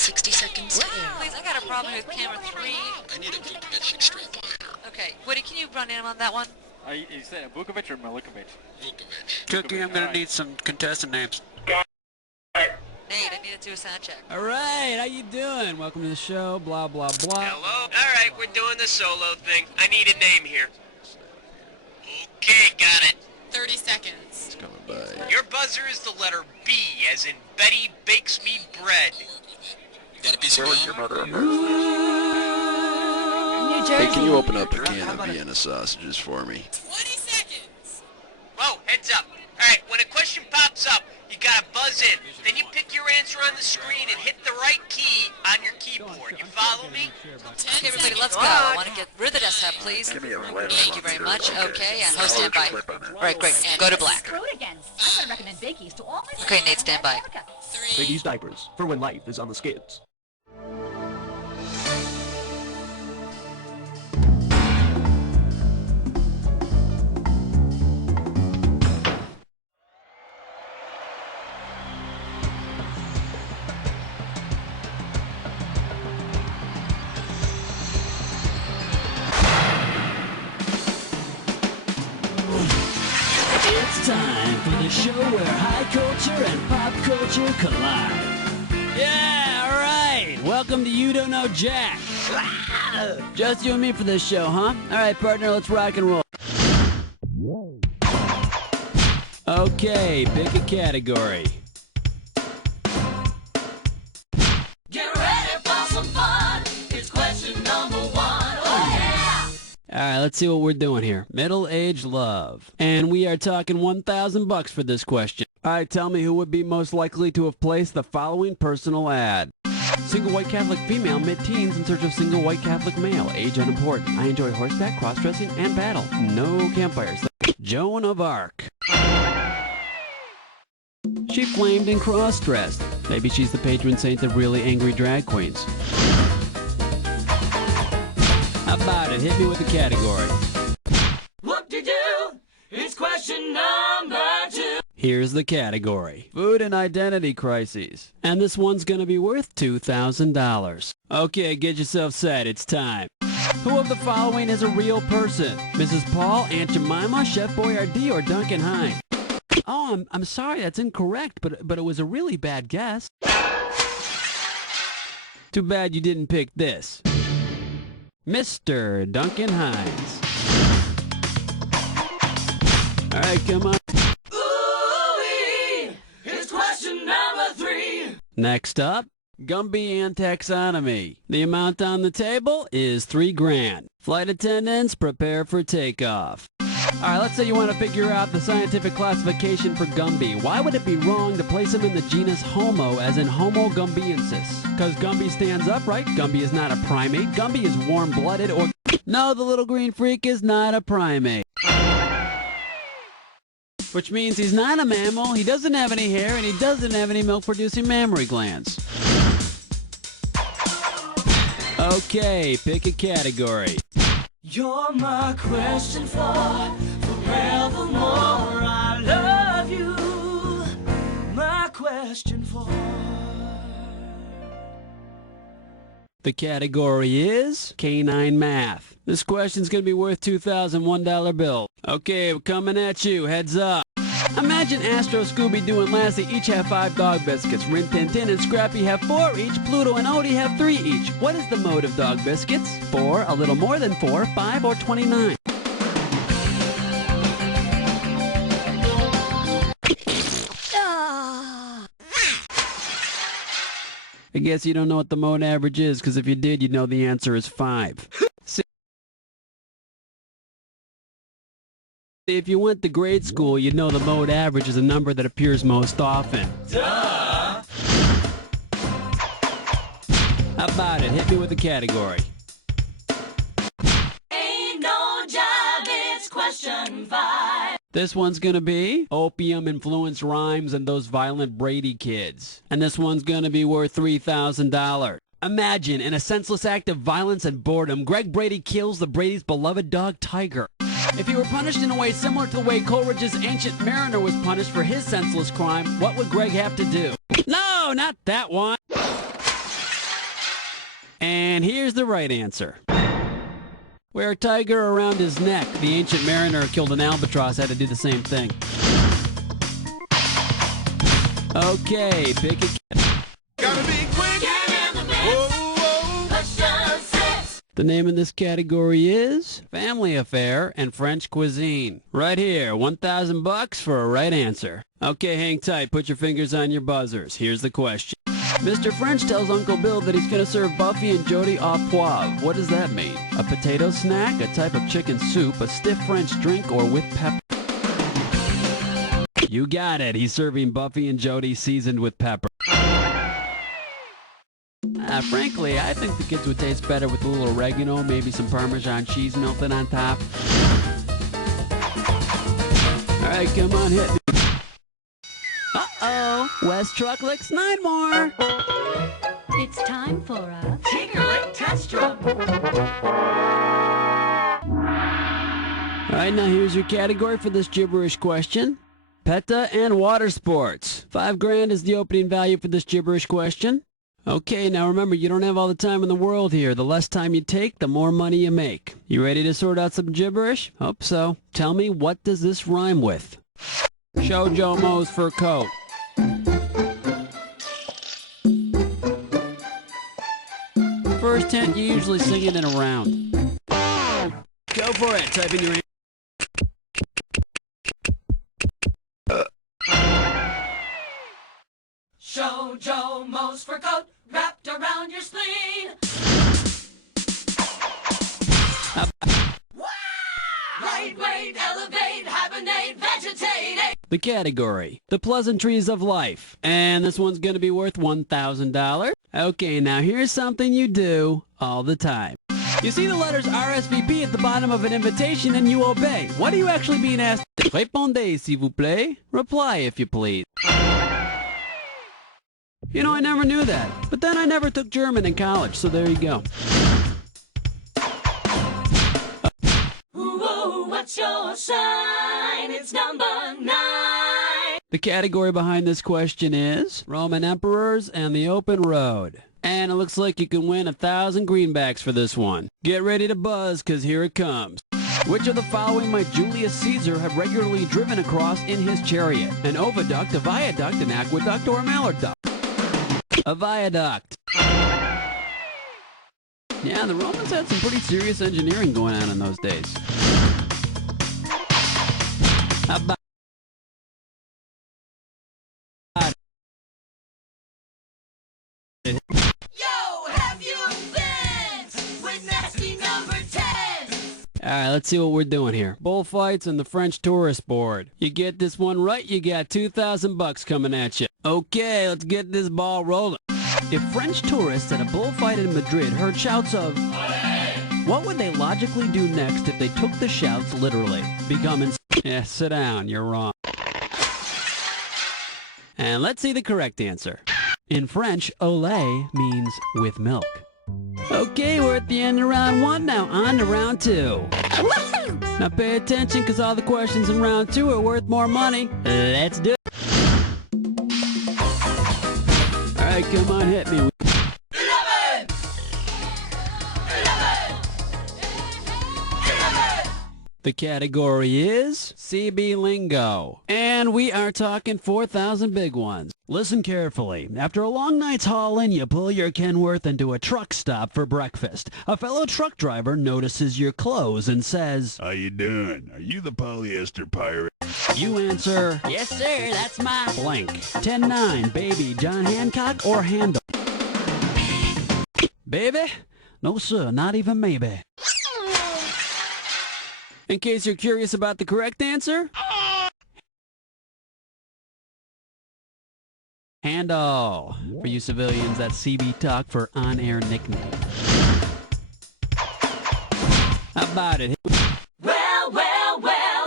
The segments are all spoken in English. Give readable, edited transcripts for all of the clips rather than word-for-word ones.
60 seconds to air. Please, I got a problem with camera 3. I need a Vukovic extrapolator. Okay, Woody, can you run in on that one? You said Vukovic or Milikovic? Vukovic. Cookie, I'm gonna need some contestant names. Nate, I need to do a sound check. All right, how you doing? Welcome to the show, blah, blah, blah. Hello? Alright, we're doing the solo thing. I need a name here. Okay, got it. 30 seconds. It's coming by. Your buzzer is the letter B, as in Betty bakes me bread. Got a piece of gum? New Jersey. Hey, can you open up a can of Vienna sausages for me? 20 seconds. Whoa, heads up. Alright, when a question pops up, you gotta buzz in. Then you pick your answer on the screen and hit the right key on your keyboard. You follow me? 10 Okay, everybody, let's go. seconds. I want to get rid of the desktop, please. Give me a flat Thank you very much. Okay, and host stand by. clip on that. Right, great. And go to black. Screwed again. I'm going to recommend Bakey's to all my Okay, Nate, stand by. 3, Biggie's diapers, for when life is on the skids. It's time for the show where high culture and pop culture collide. Yeah, all right. Welcome to You Don't Know Jack. Just you and me for this show, huh? All right, partner, let's rock and roll. Okay, pick a category. Get ready for some fun. It's question number 1. Oh, yeah. All right, let's see what we're doing here. Middle-aged love. And we are talking $1,000 for this question. All right, tell me who would be most likely to have placed the following personal ad. Single white Catholic female, mid-teens, in search of single white Catholic male. Age unimportant. I enjoy horseback, cross-dressing, and battle. No campfires. Joan of Arc. She flamed and cross-dressed. Maybe she's the patron saint of really angry drag queens. How about it? Hit me with the category. Whoop-de-doo. It's question number 2. Here's the category. Food and identity crises. And this one's gonna be worth $2,000. Okay, get yourself set. It's time. Who of the following is a real person? Mrs. Paul, Aunt Jemima, Chef Boyardee, or Duncan Hine? Oh, I'm sorry, that's incorrect, but it was a really bad guess. Too bad you didn't pick this. Mr. Duncan Hines. All right, come on. Ooh-wee. It's question number 3. Next up, Gumby and taxonomy. The amount on the table is $3,000. Flight attendants, prepare for takeoff. All right, let's say you want to figure out the scientific classification for Gumby. Why would it be wrong to place him in the genus Homo, as in Homo gumbiensis? Because Gumby stands upright, Gumby is not a primate, Gumby is warm-blooded, or... No, the little green freak is not a primate. Which means he's not a mammal, he doesn't have any hair, and he doesn't have any milk-producing mammary glands. Okay, pick a category. You're my question for forevermore. I love you. My question for... The category is canine math. This question's gonna be worth $2,001 bill. Okay, we're coming at you. Heads up. Imagine Astro, Scooby-Doo, and Lassie each have 5 dog biscuits. Rin Tin Tin and Scrappy have 4 each. Pluto and Odie have 3 each. What is the mode of dog biscuits? 4, a little more than 4, 5, or 29? I guess you don't know what the mode average is, because if you did, you'd know the answer is 5. If you went to grade school, you'd know the mode average is a number that appears most often. Duh! How about it? Hit me with the category. Ain't no job, it's question 5. This one's gonna be opium-influenced rhymes and those violent Brady kids. And this one's gonna be worth $3,000. Imagine, in a senseless act of violence and boredom, Greg Brady kills the Brady's beloved dog, Tiger. If he were punished in a way similar to the way Coleridge's Ancient Mariner was punished for his senseless crime, what would Greg have to do? No, not that one. And here's the right answer. Wear a tiger around his neck. The ancient mariner who killed an albatross had to do the same thing. Okay, pick a... Gotta be quick. Get in the mix. Question 6. The name of this category is Family Affair and French Cuisine. Right here, $1,000 for a right answer. Okay, hang tight. Put your fingers on your buzzers. Here's the question. Mr. French tells Uncle Bill that he's going to serve Buffy and Jody au poivre. What does that mean? A potato snack, a type of chicken soup, a stiff French drink, or with pepper? You got it. He's serving Buffy and Jody seasoned with pepper. Frankly, I think the kids would taste better with a little oregano, maybe some Parmesan cheese melted on top. All right, come on, hit me. Uh-oh, West Truck licks 9 more. It's time for a Tinkerlick Test Drum. All right, now here's your category for this gibberish question. PETA and water sports. $5,000 is the opening value for this gibberish question. Okay, now remember, you don't have all the time in the world here. The less time you take, the more money you make. You ready to sort out some gibberish? Hope so. Tell me, what does this rhyme with? Show Joe Mo's fur coat. First hint, you usually sing it in a round. Go for it. Type in your answer. Show Joe Mo's fur coat wrapped around your spleen. Right, wait, elevate, hibernate, vegetate. The category, the pleasantries of life. And this one's going to be worth $1,000. Okay, now here's something you do all the time. You see the letters RSVP at the bottom of an invitation and you obey. What are you actually being asked? Répondez, s'il vous plaît. Reply, if you please. You know, I never knew that. But then I never took German in college, so there you go. Ooh, what's your sign? It's number 9. The category behind this question is Roman emperors and the open road. And it looks like you can win 1,000 greenbacks for this one. Get ready to buzz, because here it comes. Which of the following might Julius Caesar have regularly driven across in his chariot? An oviduct, a viaduct, an aqueduct, or a mallard duct? A viaduct. Yeah, the Romans had some pretty serious engineering going on in those days. How about Yo, have you been with nasty number 10? Alright, let's see what we're doing here. Bullfights and the French tourist board. You get this one right, you got $2,000 coming at you. Okay, let's get this ball rolling. If French tourists at a bullfight in Madrid heard shouts of, what would they logically do next if they took the shouts literally? Yeah, sit down, you're wrong. And let's see the correct answer. In French, au lait means with milk. Okay, we're at the end of round 1, now on to round 2. Now pay attention, because all the questions in round 2 are worth more money. Let's do it. Alright, come on, hit me. 11! 11! 11! The category is CB Lingo. And we are talking 4,000 big ones. Listen carefully. After a long night's hauling, you pull your Kenworth into a truck stop for breakfast. A fellow truck driver notices your clothes and says, How you doing? Are you the polyester pirate? You answer, yes sir, that's my blank. 10-9, baby, John Hancock or Handle? Baby? No sir, not even maybe. In case you're curious about the correct answer, Handle. For you civilians, that's CB talk for on-air nickname. How about it? Well,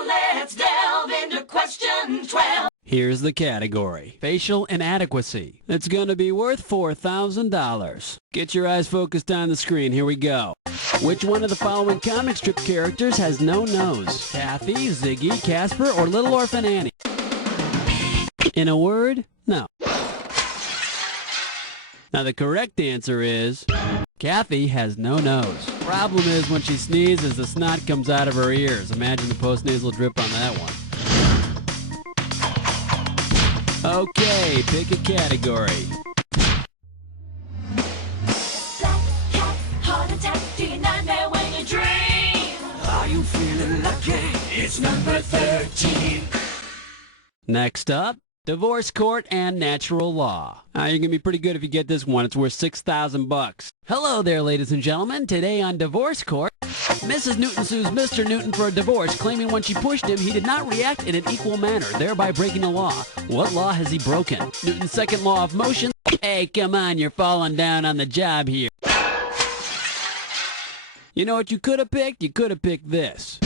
let's delve into question 12. Here's the category. Facial inadequacy. It's gonna be worth $4,000. Get your eyes focused on the screen. Here we go. Which one of the following comic strip characters has no nose? Kathy, Ziggy, Casper, or Little Orphan Annie? In a word, no. Now the correct answer is Kathy has no nose. Problem is, when she sneezes, the snot comes out of her ears. Imagine the postnasal drip on that one. Okay, pick a category. Black cat, heart attack, do you nightmare when you dream? Are you feeling lucky? It's number 13. Next up, divorce court and natural law. You're going to be pretty good if you get this one. It's worth $6,000. Hello there, ladies and gentlemen. Today on divorce court, Mrs. Newton sues Mr. Newton for a divorce, claiming when she pushed him, he did not react in an equal manner, thereby breaking the law. What law has he broken? Newton's second law of motion. Hey, come on, you're falling down on the job here. You know what you could have picked? You could have picked this.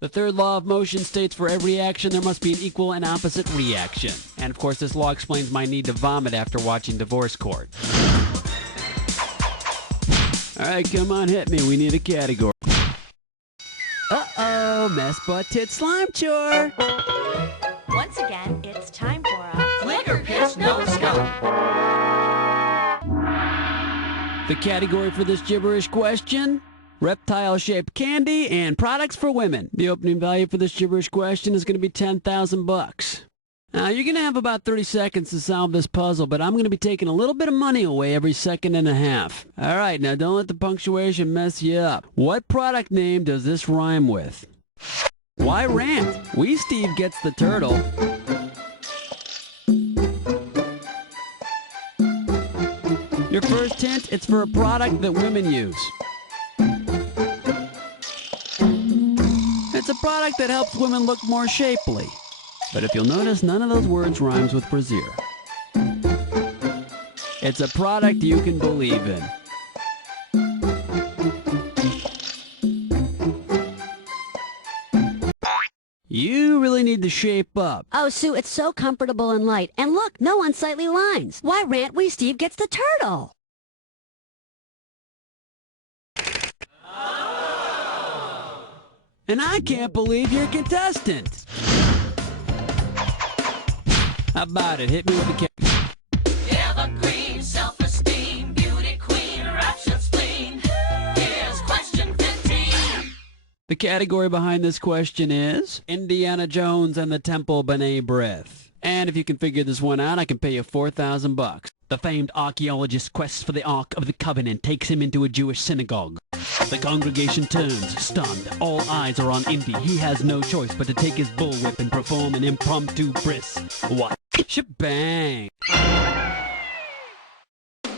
The third law of motion states for every action there must be an equal and opposite reaction. And of course this law explains my need to vomit after watching Divorce Court. Alright, come on, hit me. We need a category. Uh-oh, mess butt tit slime chore. Once again, it's time for a flicker pitch no scope. The category for this gibberish question: reptile-shaped candy and products for women. The opening value for this gibberish question is going to be $10,000. Now, you're going to have about 30 seconds to solve this puzzle, but I'm going to be taking a little bit of money away every second and a half. All right, now don't let the punctuation mess you up. What product name does this rhyme with? Why rant? Wee Steve gets the turtle. Your first hint, it's for a product that women use. It's a product that helps women look more shapely. But if you'll notice, none of those words rhymes with brassiere. It's a product you can believe in. You really need to shape up. Oh, Sue, it's so comfortable and light. And look, no unsightly lines. Why rant Wee Steve gets the turtle? And I can't believe you're a contestant. How about it? Hit me with the Evergreen, self-esteem, beauty queen, rapture spleen. Here's question 15. The category behind this question is Indiana Jones and the Temple B'nai B'rith. And if you can figure this one out, I can pay you $4,000. The famed archaeologist's quest for the Ark of the Covenant takes him into a Jewish synagogue. The congregation turns, stunned. All eyes are on Indy. He has no choice but to take his bullwhip and perform an impromptu bris. What? Shebang!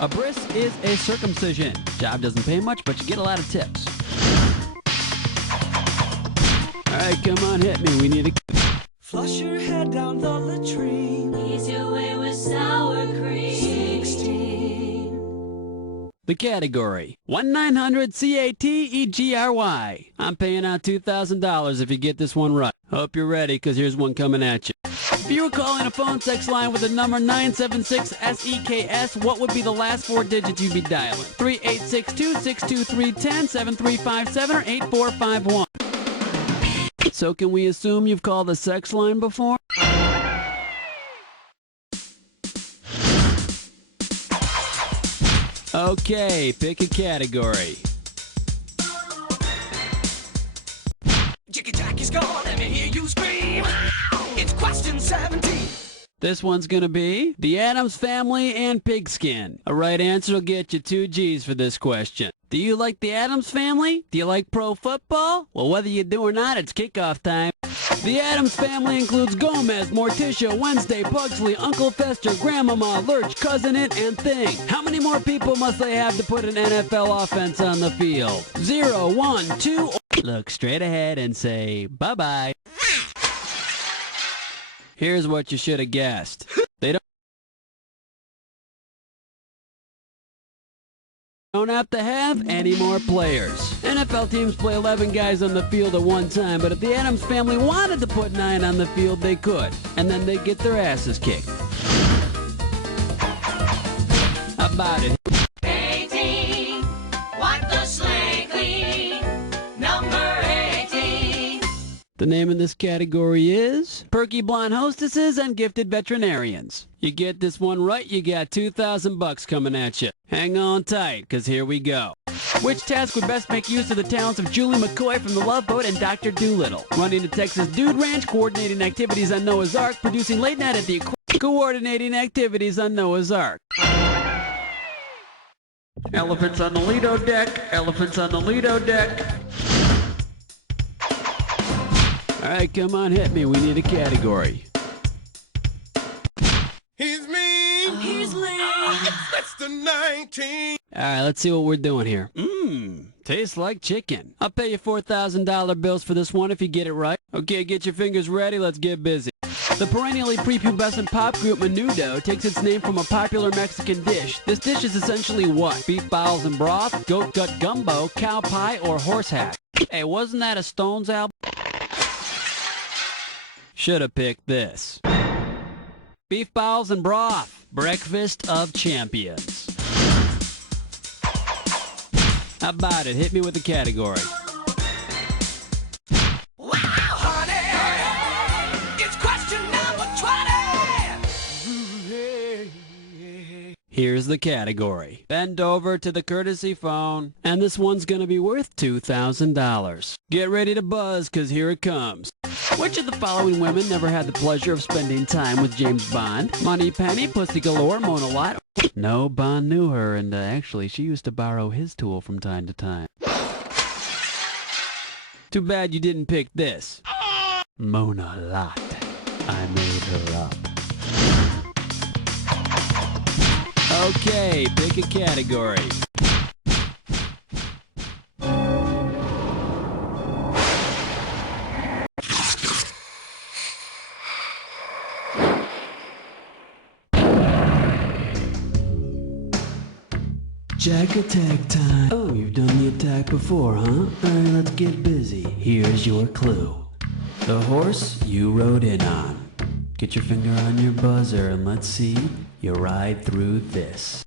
A bris is a circumcision. Job doesn't pay much, but you get a lot of tips. Alright, come on, hit me. We need a... Flush your head down the latrine. Ease your way with sour cream. 16. The category, 1-900-CATEGRY. I'm paying out $2,000 if you get this one right. Hope you're ready, because here's one coming at you. If you were calling a phone sex line with the number 976-SEKS, what would be the last four digits you'd be dialing? 3862-623-10-7357 or 8451. So can we assume you've called a sex line before? Okay, pick a category. Jiggy Jackie's gone, let me hear you scream. It's question 17. This one's gonna be the Addams Family and Pigskin. A right answer will get you 2 G's for this question. Do you like the Addams Family? Do you like pro football? Well, whether you do or not, it's kickoff time. The Addams Family includes Gomez, Morticia, Wednesday, Pugsley, Uncle Fester, Grandmama, Lurch, Cousin It, and Thing. How many more people must they have to put an NFL offense on the field? 0, 1, 2... Look straight ahead and say bye-bye. Here's what you should have guessed. They don't have to have any more players. NFL teams play 11 guys on the field at one time, but if the Addams Family wanted to put 9 on the field, they could. And then they'd get their asses kicked. How about it? 18. Wipe the slate clean. Number 18. The name of this category is Perky Blonde Hostesses and Gifted Veterinarians. You get this one right, you got $2,000 coming at you. Hang on tight, because here we go. Which task would best make use of the talents of Julie McCoy from The Love Boat and Dr. Dolittle? Running the Texas Dude Ranch, coordinating activities on Noah's Ark, producing late night at the coordinating activities on Noah's Ark. Elephants on the Lido deck, elephants on the Lido deck. All right, come on, hit me. We need a category. He's mean. He's lean. That's the 19. All right, let's see what we're doing here. Tastes like chicken. I'll pay you $4,000 bills for this one if you get it right. Okay, get your fingers ready. Let's get busy. The perennially prepubescent pop group Menudo takes its name from a popular Mexican dish. This dish is essentially what? Beef bowels and broth, goat gut gumbo, cow pie, or horse hack? Hey, wasn't that a Stones album? Should have picked this. Beef bowels and broth. Breakfast of champions. How about it? Hit me with the category. Wow, honey, it's question number 20. Here's the category. Bend over to the courtesy phone, and this one's gonna be worth $2,000. Get ready to buzz, cause here it comes. Which of the following women never had the pleasure of spending time with James Bond? Money Penny, Pussy Galore, Mona Lott? No, Bond knew her, and actually, she used to borrow his tool from time to time. Too bad you didn't pick this. Mona Lott. I made her up. Okay, pick a category. Jack attack time. Oh, you've done the attack before, huh? Alright, let's get busy. Here's your clue. The horse you rode in on. Get your finger on your buzzer and let's see you ride through this.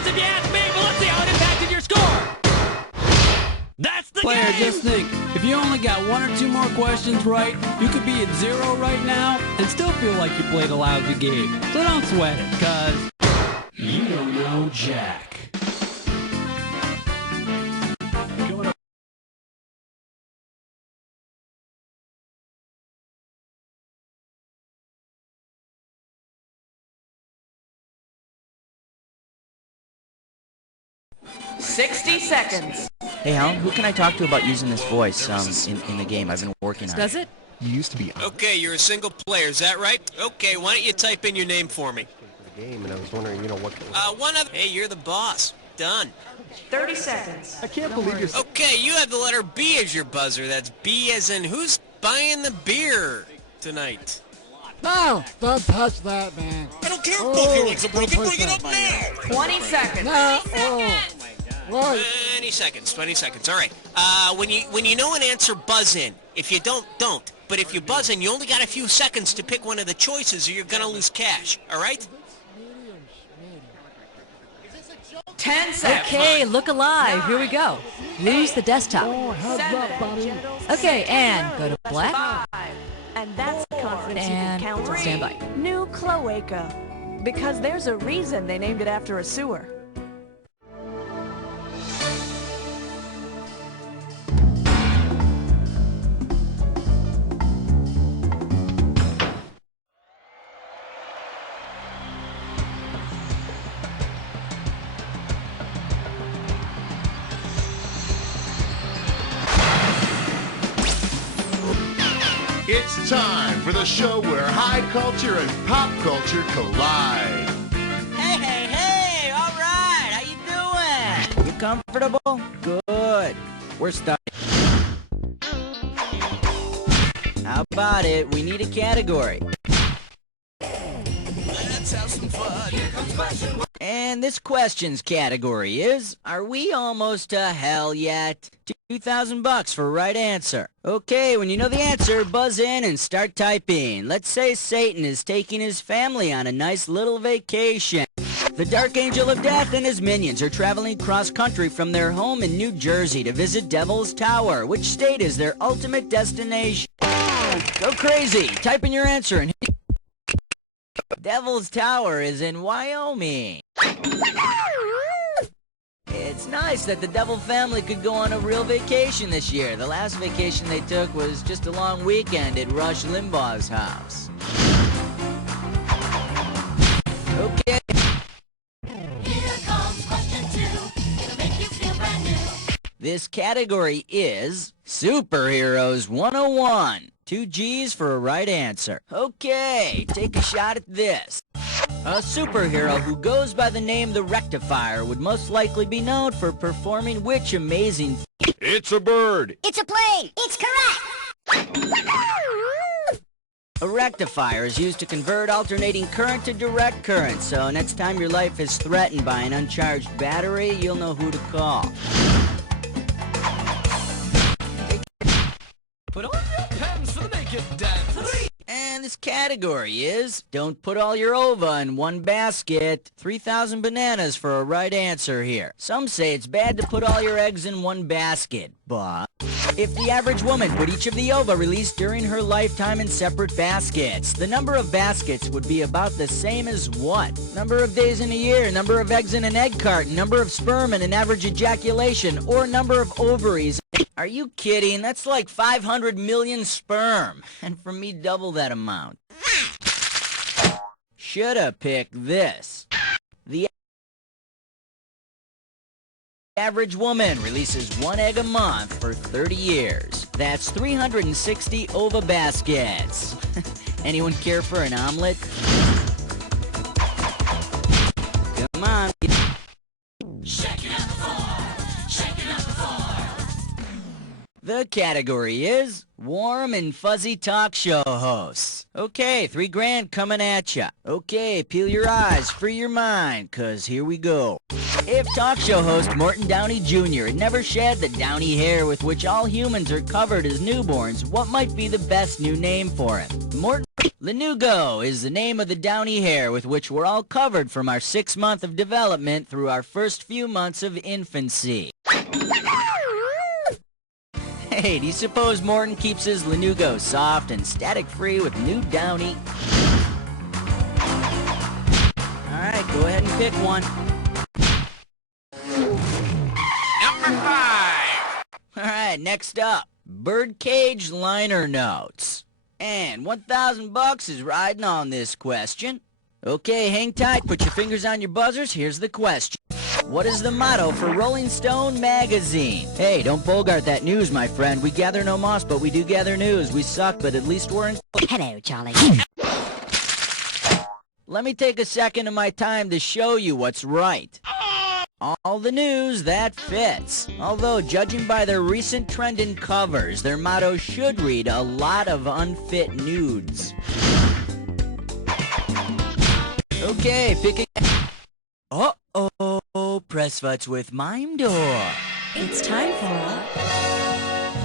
If you ask me, but let's see how it impacted your score. That's the Player, game. just think, if you only got one or two more questions right, you could be at 0 right now and still feel like you played a lousy game. So don't sweat it, cause you don't know Jack. Coming up. $60 seconds. Hey, Alan, who can I talk to about using this voice in the game? I've been working on it. Does it? You used to be on Okay, you're a single player, is that right? Okay, why don't you type in your name for me? the game, and I was wondering, what... One other... Hey, you're the boss. Done. 30 seconds. I can't believe you're... Okay, you have the letter B as your buzzer. That's B as in who's buying the beer tonight? No, don't touch that, man. I don't care if both your legs are broken. Bring it up now. 20 seconds. No, Right. 20 seconds. 20 seconds. All right. When you know an answer, buzz in. If you don't. But if you buzz in, you only got a few seconds to pick one of the choices, or you're gonna lose cash. All right? 10 seconds. Okay, look alive. Here we go. Lose the desktop. Oh, heads up, buddy. Okay, and go to black. And that's confidence you can And count on. stand by. New cloaca. Because there's a reason they named it after a sewer. It's time for the show where high culture and pop culture collide. Hey, all right, how you doing? You comfortable? Good. We're starting. How about it? We need a category. Let's have some fun. Here comes question. And this questions category is, are we almost to hell yet? $2,000 for right answer. Okay, when you know the answer, buzz in and start typing. Let's say Satan is taking his family on a nice little vacation. The Dark Angel of Death and his minions are traveling cross-country from their home in New Jersey to visit Devil's Tower. Which state is their ultimate destination? Go crazy. Type in your answer and hit. Devil's Tower is in Wyoming. It's nice that the Devil family could go on a real vacation this year. The last vacation they took was just a long weekend at Rush Limbaugh's house. Okay. Here comes question 2. It'll make you feel brand new. This category is Superheroes 101. 2 G's for a right answer. Okay, take a shot at this. A superhero who goes by the name the Rectifier would most likely be known for performing which amazing... It's a bird. It's a plane. It's correct. A rectifier is used to convert alternating current to direct current, so next time your life is threatened by an uncharged battery, you'll know who to call. Put on your pants for the naked dance. And this category is, don't put all your ova in one basket. 3,000 bananas for a right answer here. Some say it's bad to put all your eggs in one basket, but if the average woman put each of the ova released during her lifetime in separate baskets, the number of baskets would be about the same as what? Number of days in a year, number of eggs in an egg carton, number of sperm in an average ejaculation, or number of ovaries. Are you kidding? That's like 500 million sperm. And for me, double that amount. Shoulda picked this. The average woman releases 1 egg a month for 30 years. That's 360 ova baskets. Anyone care for an omelet? Come on. Shaking up the floor. Shaking up the floor. The category is warm and fuzzy talk show hosts. Okay, $3,000 coming at ya. Okay, peel your eyes, free your mind, cause here we go. If talk show host Morton Downey Jr. had never shed the downy hair with which all humans are covered as newborns, what might be the best new name for him? Morton Lanugo is the name of the downy hair with which we're all covered from our 6th month of development through our first few months of infancy. Hey, do you suppose Morton keeps his Lanugo soft and static-free with new downy? Alright, go ahead and pick one. Number 5. Alright, next up, birdcage liner notes. And $1,000 is riding on this question. Okay, hang tight, put your fingers on your buzzers, here's the question. What is the motto for Rolling Stone magazine? Hey, don't bogart that news, my friend. We gather no moss, but we do gather news. We suck, but at least we're in... Hello, Charlie. Let me take a second of my time to show you what's right. All the news that fits. Although, judging by their recent trend in covers, their motto should read a lot of unfit nudes. Okay, picking... Uh-oh, press futs with Mime Door. It's time for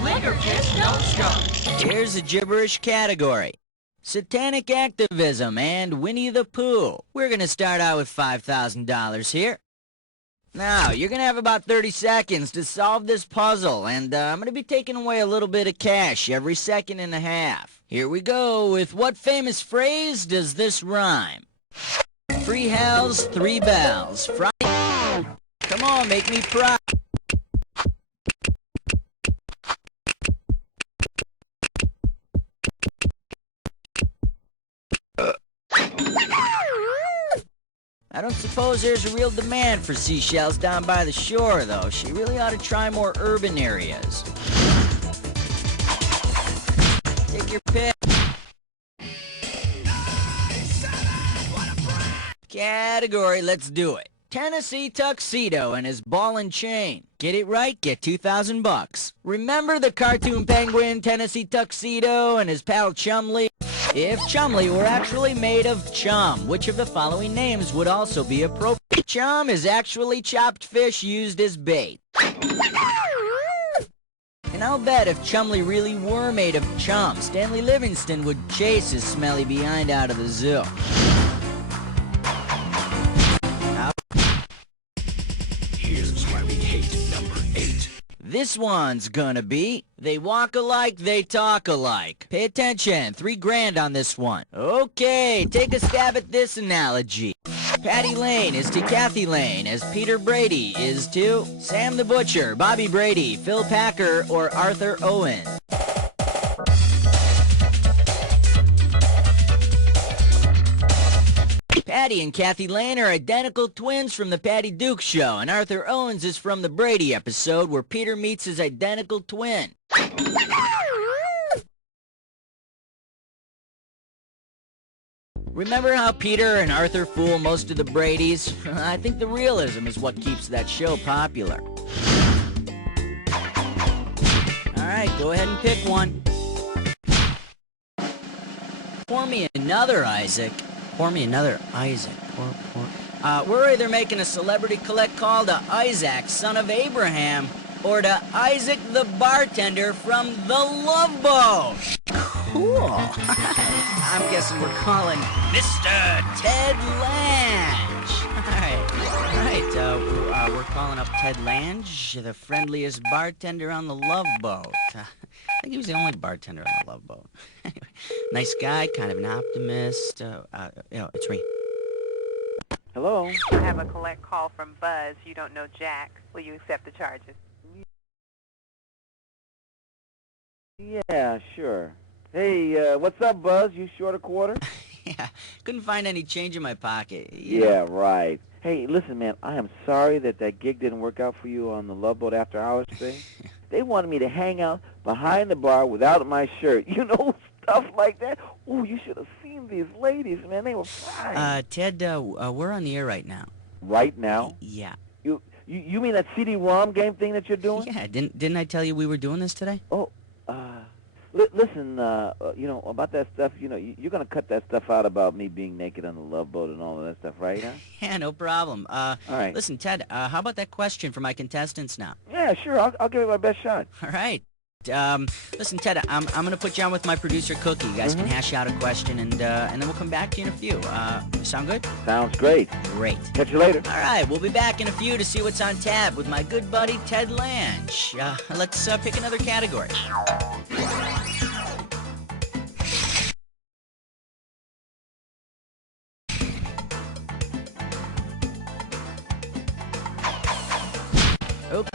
Flicker Kiss Don't Stroke. Here's a gibberish category. Satanic activism and Winnie the Pooh. We're gonna start out with $5,000 here. Now, you're going to have about 30 seconds to solve this puzzle, and I'm going to be taking away a little bit of cash every second and a half. Here we go. With what famous phrase does this rhyme? Three hells, three bells. Come on, make me proud. I don't suppose there's a real demand for seashells down by the shore, though. She really ought to try more urban areas. Take your pick. Category, let's do it. Tennessee Tuxedo and his ball and chain. Get it right, get $2,000. Remember the cartoon penguin Tennessee Tuxedo and his pal Chumley? If Chumley were actually made of chum, which of the following names would also be appropriate? Chum is actually chopped fish used as bait. And I'll bet if Chumley really were made of chum, Stanley Livingston would chase his smelly behind out of the zoo. Here's why we hate number 8. This one's gonna be, they walk alike, they talk alike. Pay attention, $3,000 on this one. Okay, take a stab at this analogy. Patty Lane is to Kathy Lane as Peter Brady is to Sam the Butcher, Bobby Brady, Phil Packer, or Arthur Owen. Patty and Kathy Lane are identical twins from the Patty Duke Show, and Arthur Owens is from the Brady episode where Peter meets his identical twin. Remember how Peter and Arthur fool most of the Bradys? I think the realism is what keeps that show popular. Alright, go ahead and pick one. Pour me another Isaac. Pour me another Isaac. We're either making a celebrity collect call to Isaac, son of Abraham, or to Isaac the bartender from the Love Boat. Cool. I'm guessing we're calling Mr. Ted Lange. All right. We're calling up Ted Lange, the friendliest bartender on the Love Boat. I think he was the only bartender on the Love Boat. Anyway, nice guy, kind of an optimist. It's me. Hello? I have a collect call from Buzz. You don't know Jack. Will you accept the charges? Yeah, sure. Hey, what's up, Buzz? You short a quarter? Yeah, couldn't find any change in my pocket. Yeah, right. Hey, listen, man, I am sorry that gig didn't work out for you on the Love Boat After Hours thing. They wanted me to hang out behind the bar without my shirt. You know, stuff like that. Oh, you should have seen these ladies, man. They were fine. Ted, we're on the air right now. Right now? Yeah. You mean that CD-ROM game thing that you're doing? Yeah, didn't I tell you we were doing this today? Oh, listen, about that stuff, you're going to cut that stuff out about me being naked on the Love Boat and all of that stuff, right, huh? Yeah, no problem. All right. Listen, Ted, how about that question for my contestants now? Yeah, sure. I'll give it my best shot. All right. Listen, Ted, I'm going to put you on with my producer, Cookie. You guys can hash out a question, and then we'll come back to you in a few. Sound good? Sounds great. Great. Catch you later. All right, we'll be back in a few to see what's on tap with my good buddy, Ted Lange. Let's pick another category. Okay.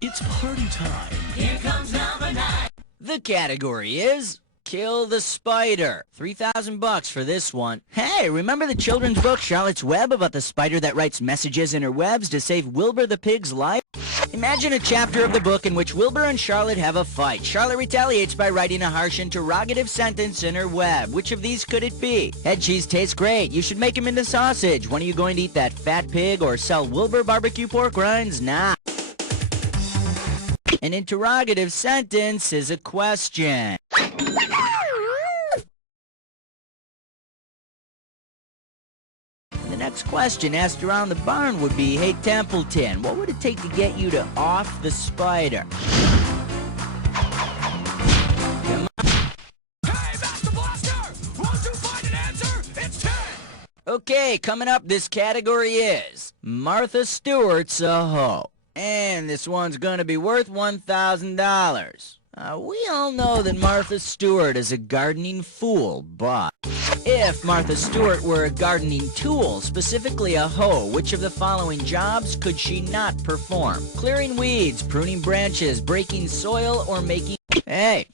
It's party time. Here comes number 9. The category is Kill the Spider. $3,000 for this one. Hey, remember the children's book Charlotte's Web about the spider that writes messages in her webs to save Wilbur the pig's life? Imagine a chapter of the book in which Wilbur and Charlotte have a fight. Charlotte retaliates by writing a harsh interrogative sentence in her web. Which of these could it be? Head cheese tastes great. You should make him into sausage. When are you going to eat that fat pig or sell Wilbur barbecue pork rinds? Nah. An interrogative sentence is a question. The next question asked around the barn would be, hey Templeton, what would it take to get you to off the spider? Come on. Hey, Master Blaster! Won't you find an answer? It's 10! Okay, coming up, this category is Martha Stewart's a hoe. And this one's gonna be worth $1,000. We all know that Martha Stewart is a gardening fool, but if Martha Stewart were a gardening tool, specifically a hoe, which of the following jobs could she not perform? Clearing weeds, pruning branches, breaking soil, or making... Hey,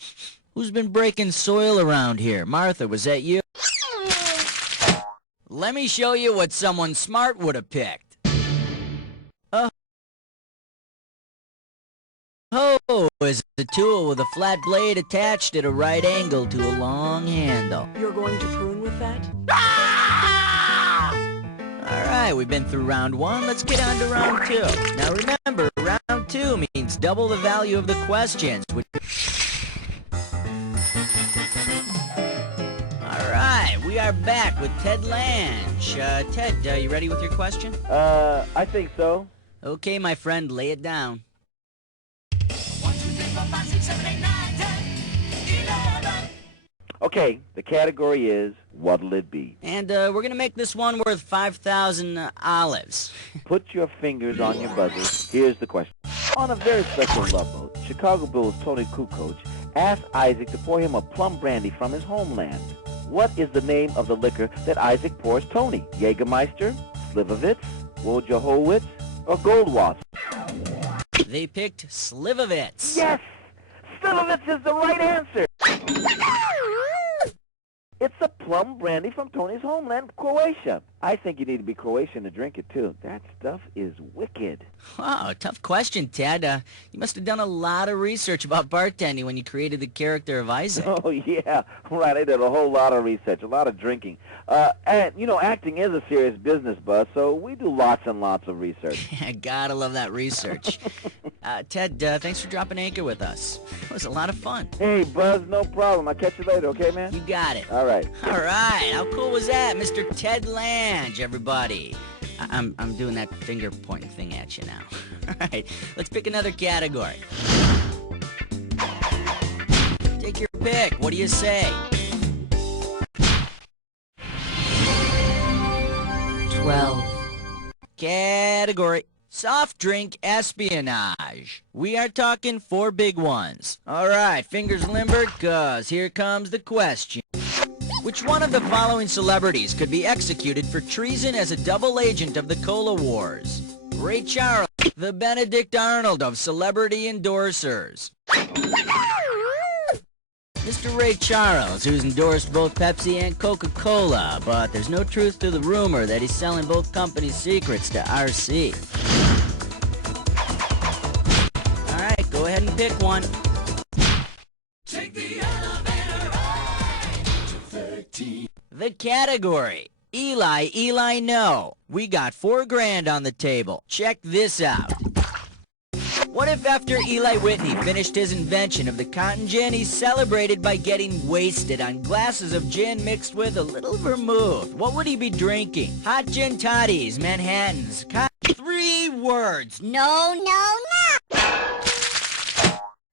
who's been breaking soil around here? Martha, was that you? Let me show you what someone smart would have picked. Hoe is a tool with a flat blade attached at a right angle to a long handle. You're going to prune with that? Alright, we've been through round 1, let's get on to round 2. Now remember, round 2 means double the value of the questions. Alright, we are back with Ted Lange. Ted, you ready with your question? I think so. Okay, my friend, lay it down. Okay, the category is, what'll it be? And we're going to make this one worth 5,000 olives. Put your fingers on your buzzer. Here's the question. On a very special love boat, Chicago Bulls Tony Kukoc asked Isaac to pour him a plum brandy from his homeland. What is the name of the liquor that Isaac pours Tony? Jägermeister, Slivovitz, Wojciechowicz, or Goldwasser? They picked Slivovitz. Yes! Slivovitz is the right answer! It's a plum brandy from Tony's homeland, Croatia. I think you need to be Croatian to drink it, too. That stuff is wicked. Wow, tough question, Ted. You must have done a lot of research about bartending when you created the character of Isaac. Oh, yeah. Right, I did a whole lot of research, a lot of drinking. And, you know, acting is a serious business, Buzz, so we do lots and lots of research. Gotta love that research. Ted, thanks for dropping anchor with us. It was a lot of fun. Hey, Buzz, no problem. I'll catch you later, okay, man? You got it. All right. All right, how cool was that, Mr. Ted Lange, everybody? I'm doing that finger pointing thing at you now. All right, let's pick another category. Take your pick. What do you say? 12. Category. Soft drink espionage. We are talking 4 big ones. All right, fingers limbered, cause here comes the question. Which one of the following celebrities could be executed for treason as a double agent of the Cola Wars? Ray Charles, the Benedict Arnold of celebrity endorsers. Mr. Ray Charles, who's endorsed both Pepsi and Coca-Cola, but there's no truth to the rumor that he's selling both companies' secrets to RC. Alright, go ahead and pick one. Take the elevator up to 13. The category. Eli, no. We got $4,000 on the table. Check this out. What if after Eli Whitney finished his invention of the cotton gin, he celebrated by getting wasted on glasses of gin mixed with a little vermouth? What would he be drinking? Hot gin toddies, Manhattans, 3 words. No.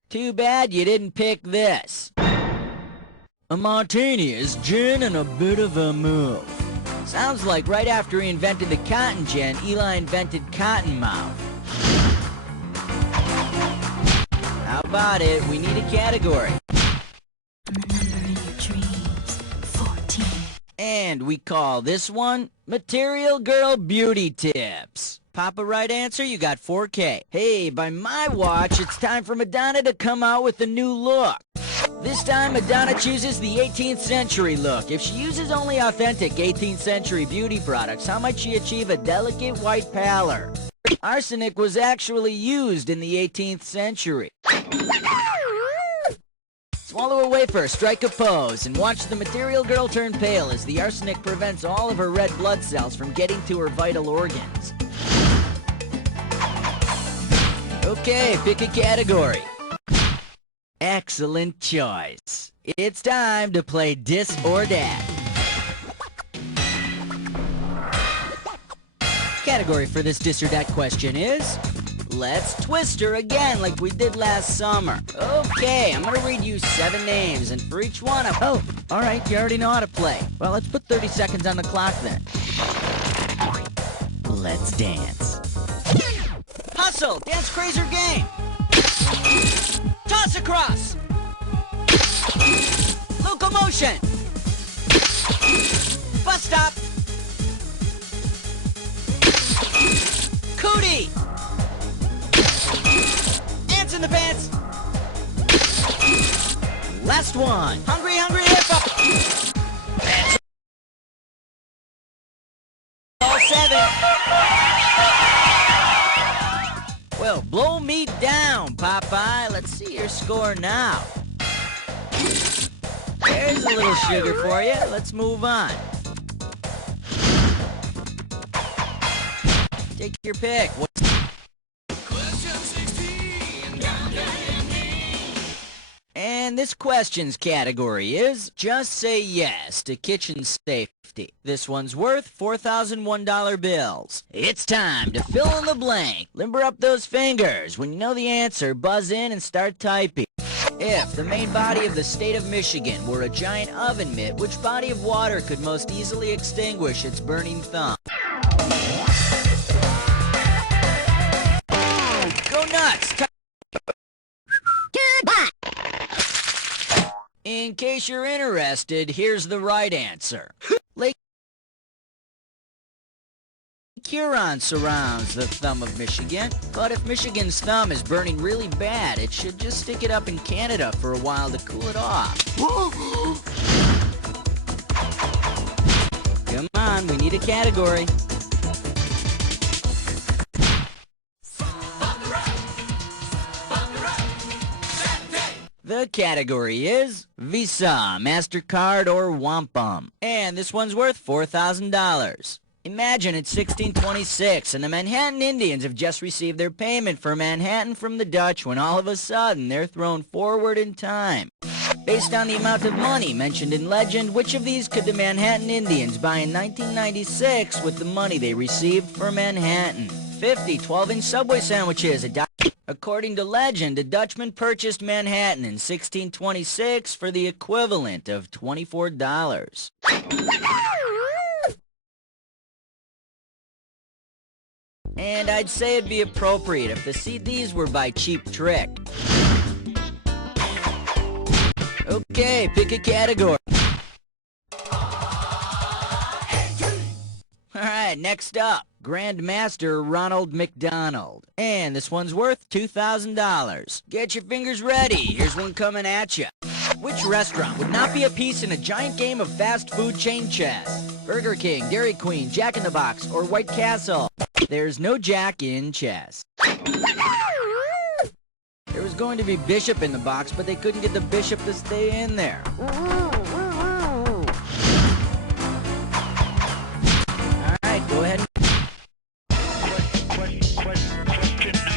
Too bad you didn't pick this. A martini is gin and a bit of vermouth. Sounds like right after he invented the cotton gin, Eli invented Cottonmouth. How about it? We need a category. Number in your dreams, 14. And we call this one Material Girl Beauty Tips. Pop a right answer, you got $4,000. Hey, by my watch, it's time for Madonna to come out with a new look. This time, Madonna chooses the 18th century look. If she uses only authentic 18th century beauty products, how might she achieve a delicate white pallor? Arsenic was actually used in the 18th century. Swallow a wafer, strike a pose, and watch the material girl turn pale as the arsenic prevents all of her red blood cells from getting to her vital organs. Okay, pick a category. Excellent choice. It's time to play Dis or Dat. Category for this Dis or Dat question is, let's twist her again like we did last summer. Okay, I'm gonna read you 7 names, and for each one oh, alright, you already know how to play. Well, let's put 30 seconds on the clock then. let's dance. Hustle, dance craze or game. Toss across. Locomotion. Bus stop. Cootie. Ants in the pants. Last one. Hungry, hungry hip hop. All 7. Well, blow me down, Popeye. Let's see your score now. There's a little sugar for you. Let's move on. Take your pick. And this questions category is just say yes to kitchen safety. This one's worth $4,001 bills. It's time to fill in the blank. Limber up those fingers. When you know the answer, buzz in and start typing. If the main body of the state of Michigan were a giant oven mitt, which body of water could most easily extinguish its burning thumb? Go nuts! Goodbye! In case you're interested, here's the right answer. Lake Huron surrounds the thumb of Michigan, but if Michigan's thumb is burning really bad, it should just stick it up in Canada for a while to cool it off. Come on, we need a category. The category is Visa, MasterCard, or Wampum. And this one's worth $4,000. Imagine it's 1626 and the Manhattan Indians have just received their payment for Manhattan from the Dutch when all of a sudden they're thrown forward in time. Based on the amount of money mentioned in legend, which of these could the Manhattan Indians buy in 1996 with the money they received for Manhattan? 50 12-inch Subway sandwiches, According to legend, a Dutchman purchased Manhattan in 1626 for the equivalent of $24. And I'd say it'd be appropriate if the CDs were by Cheap Trick. Okay, pick a category. Alright, next up, Grandmaster Ronald McDonald. And this one's worth $2,000. Get your fingers ready, here's one coming at you. Which restaurant would not be a piece in a giant game of fast food chain chess? Burger King, Dairy Queen, Jack in the Box, or White Castle? There's no Jack in chess. There was going to be Bishop in the box, but they couldn't get the Bishop to stay in there. Go ahead. Question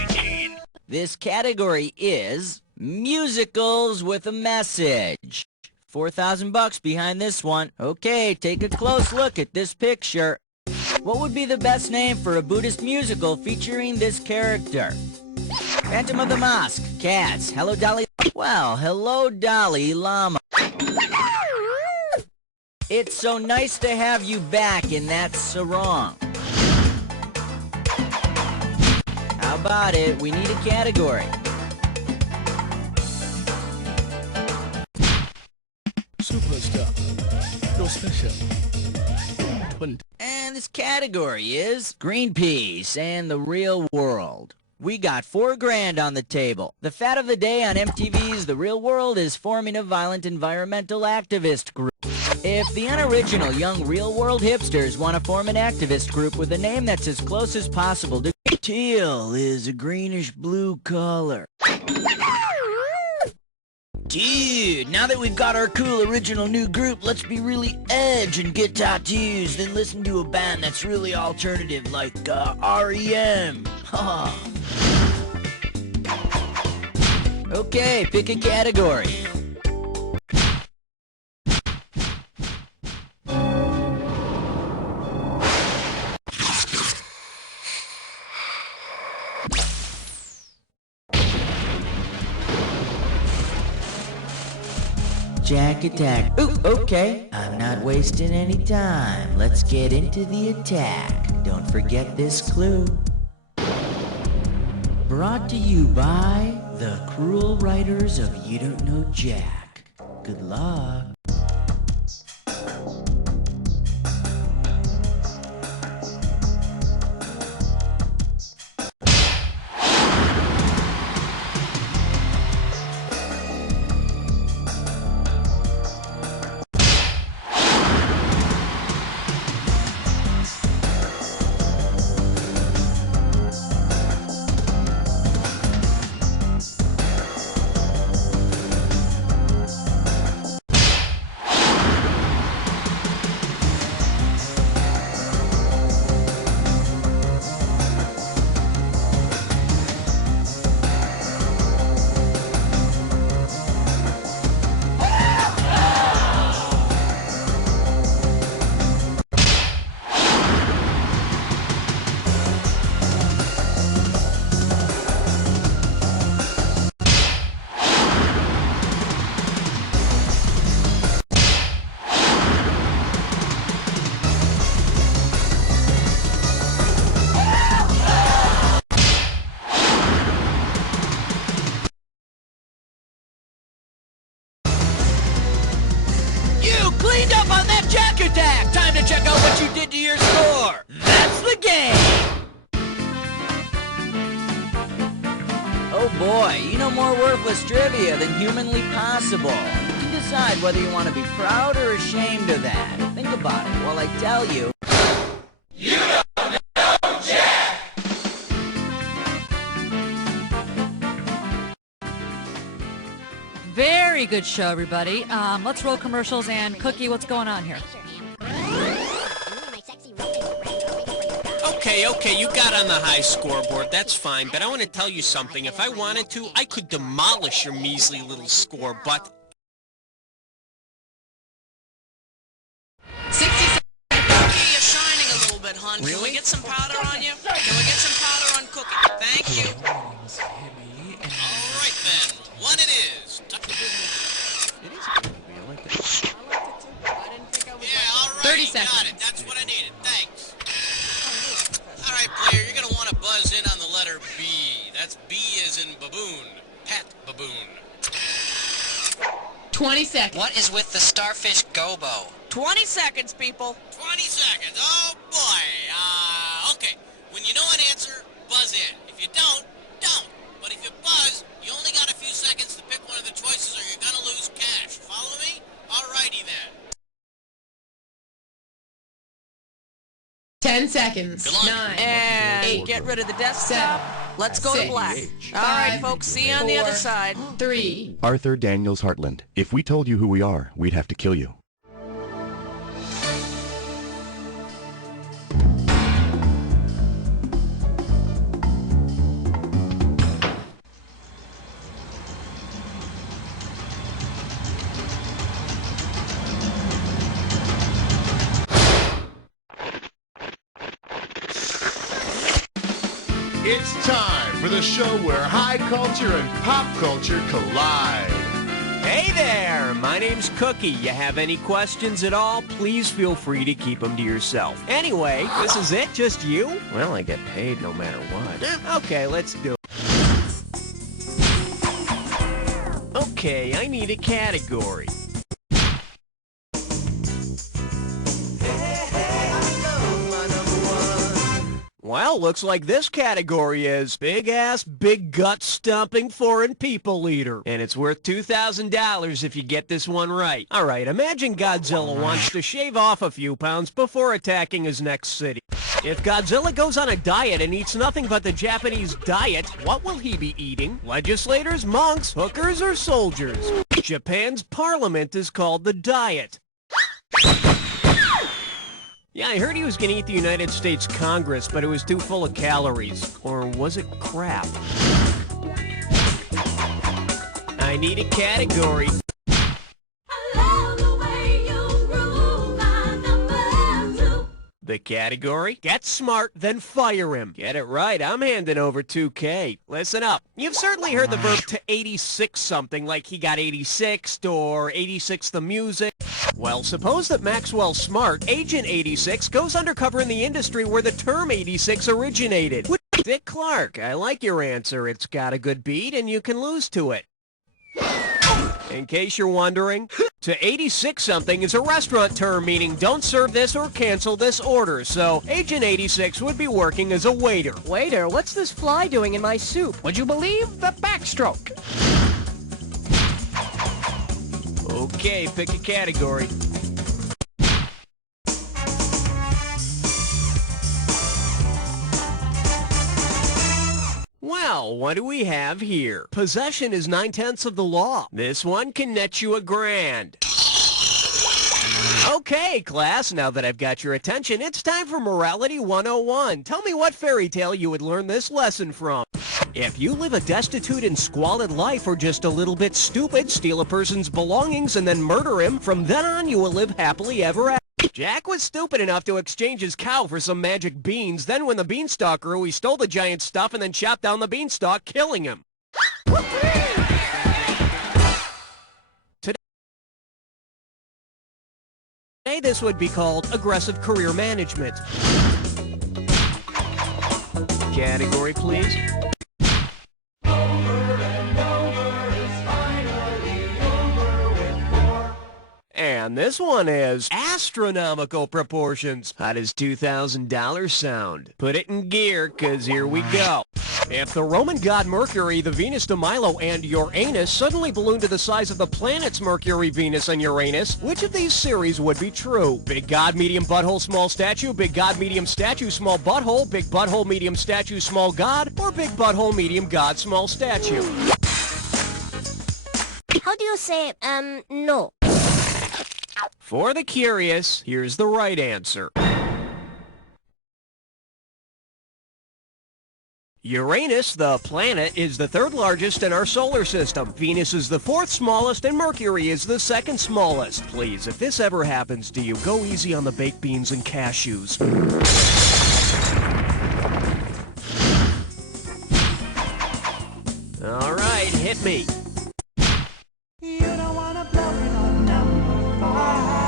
19. This category is musicals with a message. $4,000 behind this one. Okay, take a close look at this picture. What would be the best name for a Buddhist musical featuring this character? Phantom of the Mosque, Cats, Hello Dolly. Well, Hello Dolly Llama. It's so nice to have you back in that sarong. How about it? We need a category. Superstar. No special. And this category is Greenpeace and the real world. We got $4,000 on the table. The fad of the day on MTV's The Real World is forming a violent environmental activist group. If the unoriginal young real world hipsters want to form an activist group with a name that's as close as possible to teal is a greenish blue color. Dude, now that we've got our cool original new group, let's be really edge and get tattoos, then listen to a band that's really alternative like REM. Okay, pick a category. Jack attack. Ooh, okay. I'm not wasting any time. Let's get into the attack. Don't forget this clue. Brought to you by the cruel writers of You Don't Know Jack. Good luck. Cleaned up on that Jack attack! Time to check out what you did to your score! That's the game! Oh boy, you know more worthless trivia than humanly possible. You can decide whether you want to be proud or ashamed of that. Think about it while I tell you. You don't know Jack! Very good show, everybody. Let's roll commercials. And Cookie, what's going on here? Okay, you got on the high scoreboard, that's fine, but I want to tell you something. If I wanted to, I could demolish your measly little score, but... 60 seconds. Cookie, you're shining a little bit, hon. Really? Can we get some powder on you? Can we get some powder on Cookie? Thank you. All right, then. One it is. It is a good movie. I like that. Yeah, all right. 30 seconds. Got it. That's what I needed. Thanks. All right, player, you're going to want to buzz in on the letter B. That's B as in baboon. Pat baboon. 20 seconds. What is with the starfish gobo? 20 seconds, people. 20 seconds. Oh, boy. Okay. When you know an answer, buzz in. If you don't, don't. But if you buzz, you only got a few seconds to pick one of the choices or you're going to lose cash. Follow me? All righty then. 10 seconds. 9. And 8. get rid of the desktop. 7. Let's go to 6. black. All right, folks. See you on the other side. 3. Arthur Daniels Hartland. If we told you who we are, we'd have to kill you. It's time for the show where high culture and pop culture collide. Hey there, my name's Cookie. You have any questions at all, please feel free to keep them to yourself. Anyway, this is it, just you? Well, I get paid no matter what. Okay, let's do it. Okay, I need a category. Well, looks like this category is big-ass, big-gut-stomping foreign people leader. And it's worth $2,000 if you get this one right. All right, imagine Godzilla wants to shave off a few pounds before attacking his next city. If Godzilla goes on a diet and eats nothing but the Japanese diet, what will he be eating? Legislators, monks, hookers, or soldiers? Japan's parliament is called the Diet. Yeah, I heard he was going to eat the United States Congress, but it was too full of calories. Or was it crap? I need a category. The category? Get smart, then fire him. Get it right, I'm handing over 2K. Listen up. You've certainly heard the verb to 86 something, like he got 86'd or 86 the music. Well, suppose that Maxwell Smart, Agent 86, goes undercover in the industry where the term 86 originated. Dick Clark, I like your answer. It's got a good beat and you can lose to it. In case you're wondering, to 86-something is a restaurant term meaning don't serve this or cancel this order, so Agent 86 would be working as a waiter. Waiter, what's this fly doing in my soup? Would you believe the backstroke? Okay, pick a category. Well, what do we have here? Possession is 9/10 of the law. This one can net you $1,000. Okay, class, now that I've got your attention, it's time for Morality 101. Tell me what fairy tale you would learn this lesson from. If you live a destitute and squalid life or just a little bit stupid, steal a person's belongings and then murder him, from then on you will live happily ever after. Jack was stupid enough to exchange his cow for some magic beans. Then when the beanstalk grew, he stole the giant stuff and then chopped down the beanstalk, killing him. Today this would be called aggressive career management. Category, please. And this one is astronomical proportions. How does $2,000 sound? Put it in gear, 'cause here we go. If the Roman god Mercury, the Venus de Milo, and Uranus suddenly ballooned to the size of the planets Mercury, Venus, and Uranus, which of these series would be true? Big god, medium butthole, small statue, big god, medium statue, small butthole, big butthole, medium statue, small god, or big butthole, medium god, small statue? How do you say, no? For the curious, here's the right answer. Uranus, the planet, is the third largest in our solar system. Venus is the fourth smallest, and Mercury is the second smallest. Please, if this ever happens to you, go easy on the baked beans and cashews. All right, hit me. You don't wanna blow it on number 5.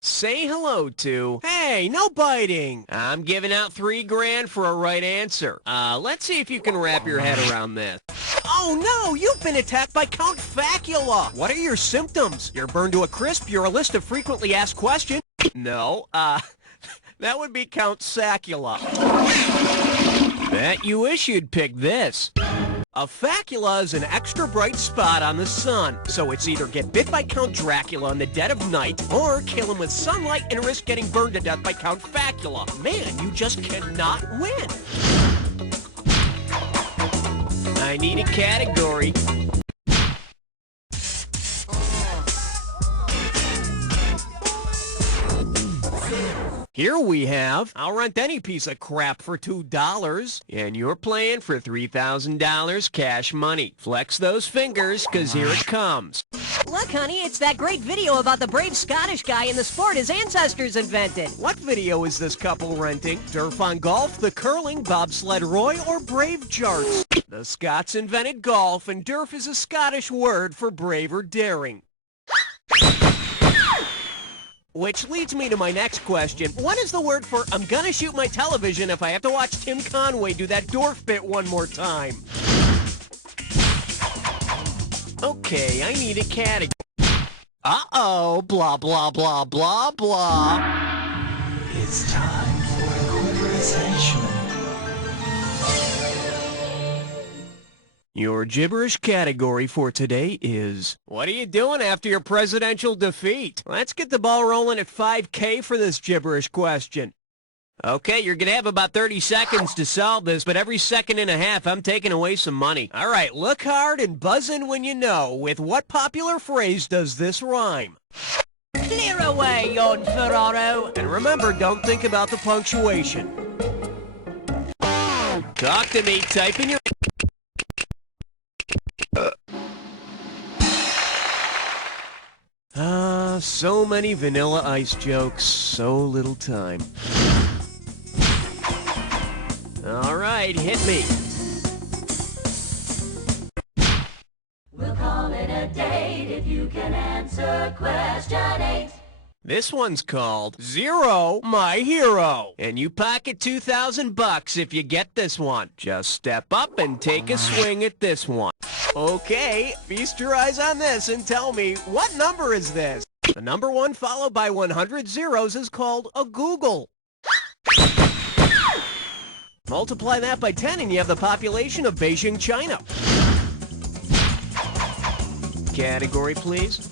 Say hello to... Hey, no biting! I'm giving out $3,000 for a right answer. Let's see if you can wrap your head around this. Oh no, you've been attacked by Count Facula! What are your symptoms? You're burned to a crisp, you're a list of frequently asked questions. No, that would be Count Sacula. Bet you wish you'd pick this. A facula is an extra bright spot on the sun, so it's either get bit by Count Dracula in the dead of night, or kill him with sunlight and risk getting burned to death by Count Facula. Man, you just cannot win. I need a category. Here we have, I'll rent any piece of crap for $2, and you're playing for $3,000 cash money. Flex those fingers, 'cause here it comes. Look, honey, it's that great video about the brave Scottish guy in the sport his ancestors invented. What video is this couple renting? Durf on golf, the curling, bobsled Roy, or brave jarts? The Scots invented golf, and Durf is a Scottish word for brave or daring. Which leads me to my next question. What is the word for I'm gonna shoot my television if I have to watch Tim Conway do that Dorf bit one more time? Okay, I need a category. Uh-oh, blah, blah, blah, blah, blah. It's time for a quick assessment. Your gibberish category for today is, what are you doing after your presidential defeat? Let's get the ball rolling at 5K for this gibberish question. Okay, you're going to have about 30 seconds to solve this, but every second and a half, I'm taking away some money. All right, look hard and buzz in when you know. With what popular phrase does this rhyme? Clear away, yon Ferraro. And remember, don't think about the punctuation. Talk to me, type in your... So many Vanilla Ice jokes, so little time. All right, hit me. We'll call it a date if you can answer question 8. This one's called Zero My Hero. And you pocket $2,000 if you get this one. Just step up and take a swing at this one. Okay, feast your eyes on this and tell me, what number is this? The number 1 followed by 100 zeros is called a Google. Multiply that by 10 and you have the population of Beijing, China. Category, please.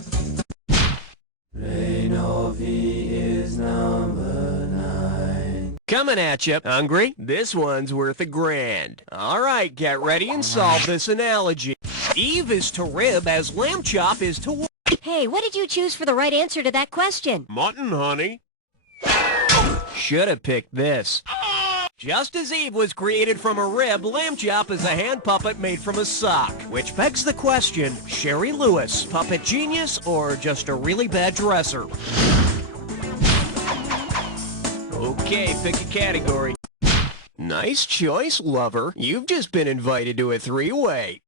Reinovi is number 9. Coming at you. Hungry? This one's worth $1,000. All right, get ready and solve this analogy. Eve is to rib as lamb chop is to... Hey, what did you choose for the right answer to that question? Mutton, honey. Should have picked this. Just as Eve was created from a rib, lamb chop is a hand puppet made from a sock. Which begs the question, Sherry Lewis, puppet genius or just a really bad dresser? Okay, pick a category. Nice choice, lover. You've just been invited to a 3-way.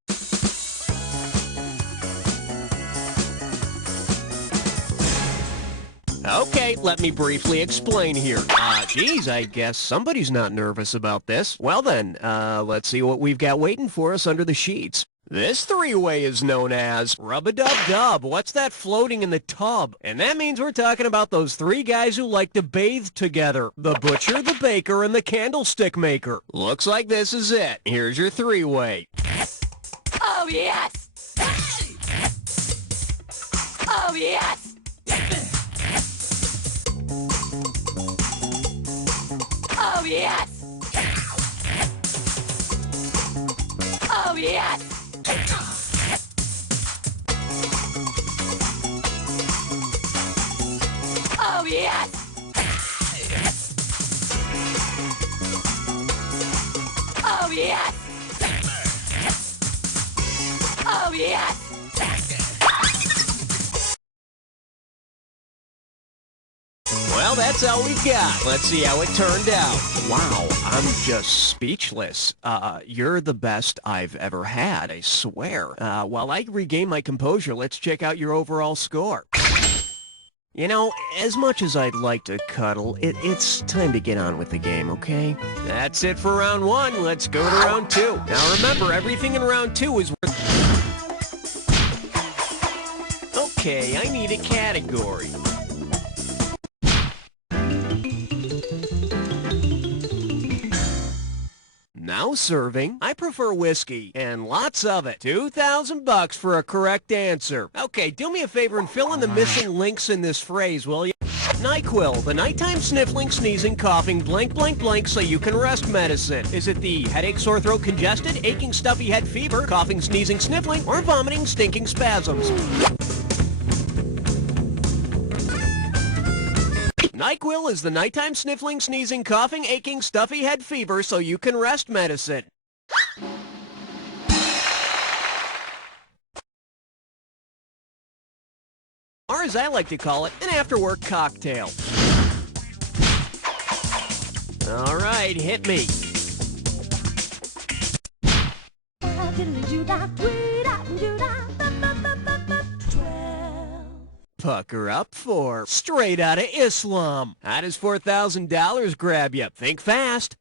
Okay, let me briefly explain here. Geez, I guess somebody's not nervous about this. Well then, let's see what we've got waiting for us under the sheets. This 3-way is known as rub-a-dub-dub. What's that floating in the tub? And that means we're talking about those 3 guys who like to bathe together. The butcher, the baker, and the candlestick maker. Looks like this is it. Here's your 3-way. Oh, yes! Oh, yes! Oh, yes! Oh, yes! Oh, yes! Oh, yes! Oh, yes! Well, that's all we've got. Let's see how it turned out. Wow, I'm just speechless. You're the best I've ever had, I swear. While I regain my composure, let's check out your overall score. You know, as much as I'd like to cuddle, it's time to get on with the game, okay? That's it for round 1. Let's go to round 2. Now remember, everything in round 2 is worth... Okay, I need a category. Now serving, I prefer whiskey, and lots of it. $2,000 for a correct answer. Okay, do me a favor and fill in the missing links in this phrase, will you? NyQuil, the nighttime sniffling, sneezing, coughing, blank, blank, blank, so you can rest medicine. Is it the headache, sore throat, congested, aching, stuffy head, fever, coughing, sneezing, sniffling, or vomiting, stinking spasms? NyQuil is the nighttime sniffling, sneezing, coughing, aching, stuffy head fever so you can rest medicine. Or as I like to call it, an after-work cocktail. All right, hit me. Pucker up for Straight Outta Islam. How does $4,000 grab you? Think fast.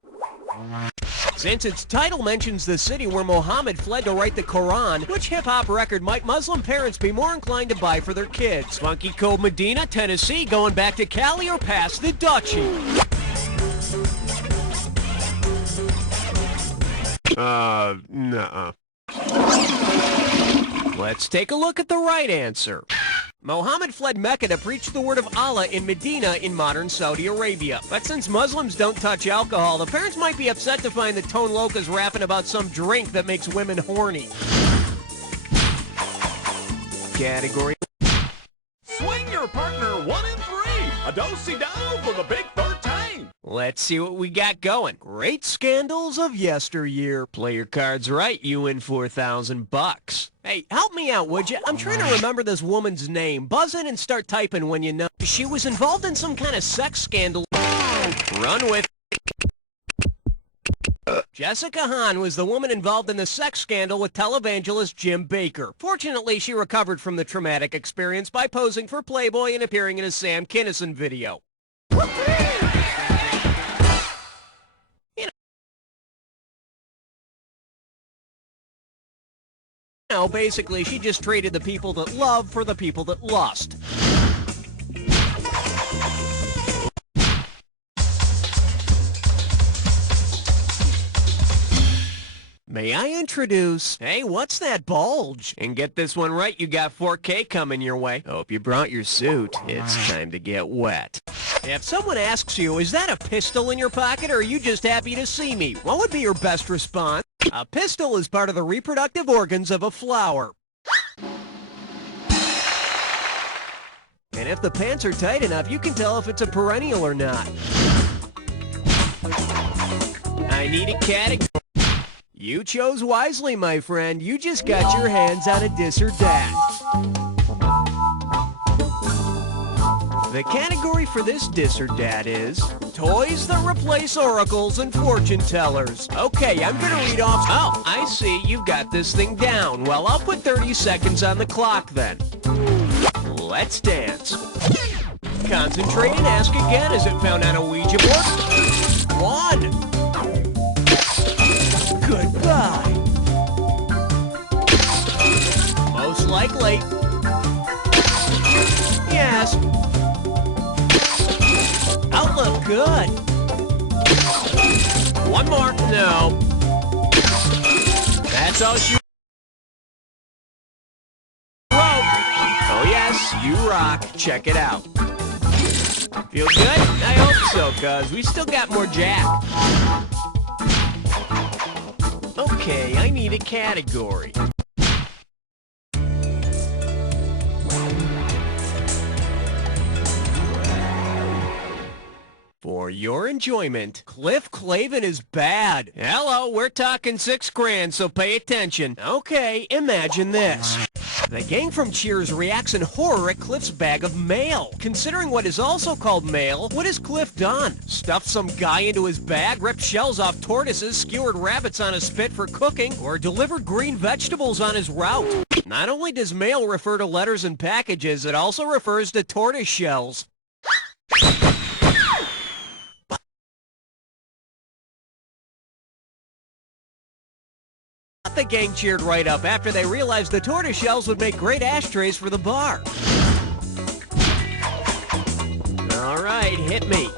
Since its title mentions the city where Muhammad fled to write the Quran, which hip-hop record might Muslim parents be more inclined to buy for their kids? Funky Cold Medina, Tennessee, going back to Cali, or past the Dutchie? Nuh-uh. Let's take a look at the right answer. Muhammad fled Mecca to preach the word of Allah in Medina in modern Saudi Arabia. But since Muslims don't touch alcohol, the parents might be upset to find that Tone Loca's rapping about some drink that makes women horny. Category. Swing your partner 1 and 3. A do-si-do for the big 13. mean? Let's see what we got going. Great scandals of yesteryear. Play your cards right, you win $4,000. Hey, help me out, would you? I'm trying to remember this woman's name. Buzz in and start typing when you know. She was involved in some kind of sex scandal. Run with Jessica Hahn was the woman involved in the sex scandal with televangelist Jim Baker. Fortunately, she recovered from the traumatic experience by posing for Playboy and appearing in a Sam Kinison video. You know, basically, she just traded the people that love for the people that lust. May I introduce... Hey, what's that bulge? And get this one right, you got 4K coming your way. Hope you brought your suit. It's time to get wet. If someone asks you, is that a pistol in your pocket or are you just happy to see me? What would be your best response? A pistol is part of the reproductive organs of a flower. And if the pants are tight enough, you can tell if it's a perennial or not. I need a category. You chose wisely, my friend. You just got your hands on a dis or dat. The category for this dis or dat is toys that replace oracles and fortune tellers. Okay, I'm gonna read off. Oh, I see. You've got this thing down. Well, I'll put 30 seconds on the clock then. Let's dance. Concentrate and ask again. Is it found on a Ouija board? 1. Goodbye. Most likely. Yes. Outlook good. One more. No. That's all she wrote. Oh yes, you rock. Check it out. Feel good? I hope so, cuz we still got more Jack. Okay, I need a category. For your enjoyment, Cliff Clavin is bad. Hello, we're talking $6 grand, so pay attention. Okay, imagine this. The gang from Cheers reacts in horror at Cliff's bag of mail. Considering what is also called mail, what has Cliff done? Stuffed some guy into his bag, ripped shells off tortoises, skewered rabbits on a spit for cooking, or delivered green vegetables on his route? Not only does mail refer to letters and packages, it also refers to tortoise shells. The gang cheered right up after they realized the tortoise shells would make great ashtrays for the bar. All right, hit me.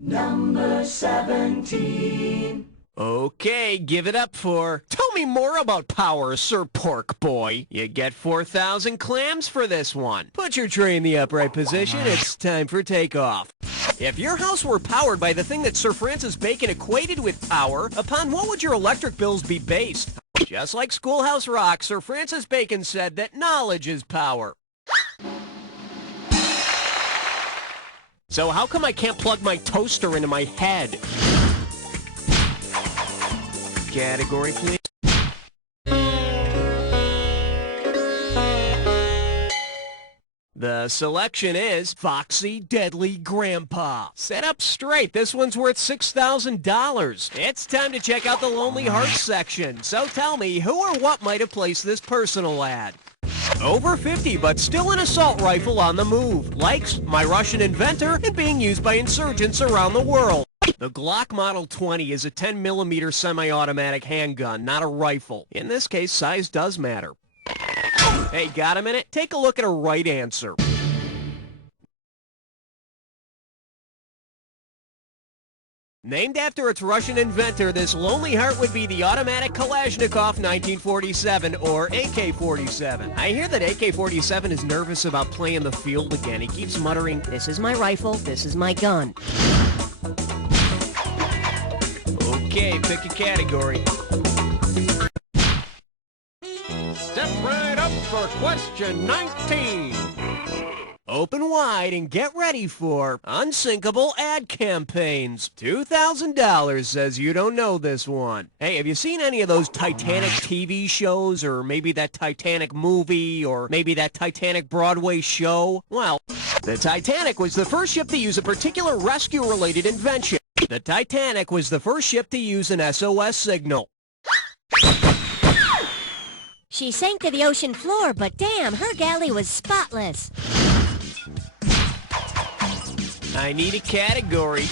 Number 17. Okay, give it up for... Tell me more about power, Sir Pork Boy. You get 4,000 clams for this one. Put your tray in the upright position. It's time for takeoff. If your house were powered by the thing that Sir Francis Bacon equated with power, upon what would your electric bills be based? Just like Schoolhouse Rock, Sir Francis Bacon said that knowledge is power. So how come I can't plug my toaster into my head? Category, please. The selection is Foxy Deadly Grandpa. Set up straight. This one's worth $6,000. It's time to check out the Lonely Hearts section. So tell me, who or what might have placed this personal ad? Over 50, but still an assault rifle on the move. Likes My Russian Inventor and being used by insurgents around the world. The Glock Model 20 is a 10mm semi-automatic handgun, not a rifle. In this case, size does matter. Hey, got a minute? Take a look at a right answer. Named after its Russian inventor, this lonely heart would be the automatic Kalashnikov 1947, or AK-47. I hear that AK-47 is nervous about playing the field again. He keeps muttering, "This is my rifle, this is my gun." Okay, pick a category. Step right up for question 19. Open wide and get ready for unsinkable ad campaigns. $2,000 says you don't know this one. Hey, have you seen any of those Titanic TV shows, or maybe that Titanic movie, or maybe that Titanic Broadway show? Well, the Titanic was the first ship to use a particular rescue-related invention. The Titanic was the first ship to use an SOS signal. She sank to the ocean floor, but damn, her galley was spotless. I need a category.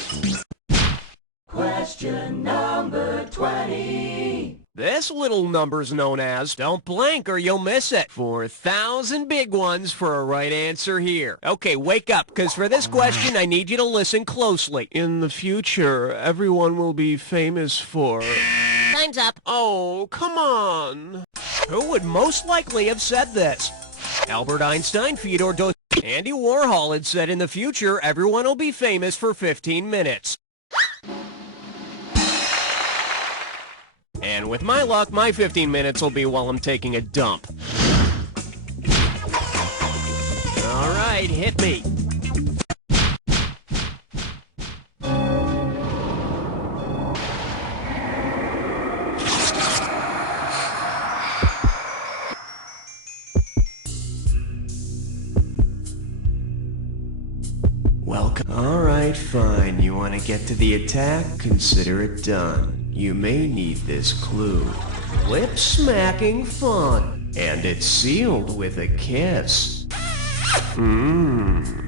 Question number 20. This little number's known as, don't blink or you'll miss it. 4,000 big ones for a right answer here. Okay, wake up, because for this question, I need you to listen closely. In the future, everyone will be famous for... Time's up. Oh, come on. Who would most likely have said this? Albert Einstein, Fyodor Dostoevsky. Andy Warhol had said in the future, everyone will be famous for 15 minutes. And with my luck, my 15 minutes will be while I'm taking a dump. All right, hit me. Welcome. Alright, fine. You want to get to the attack? Consider it done. You may need this clue. Lip-smacking fun. And it's sealed with a kiss. Mmm.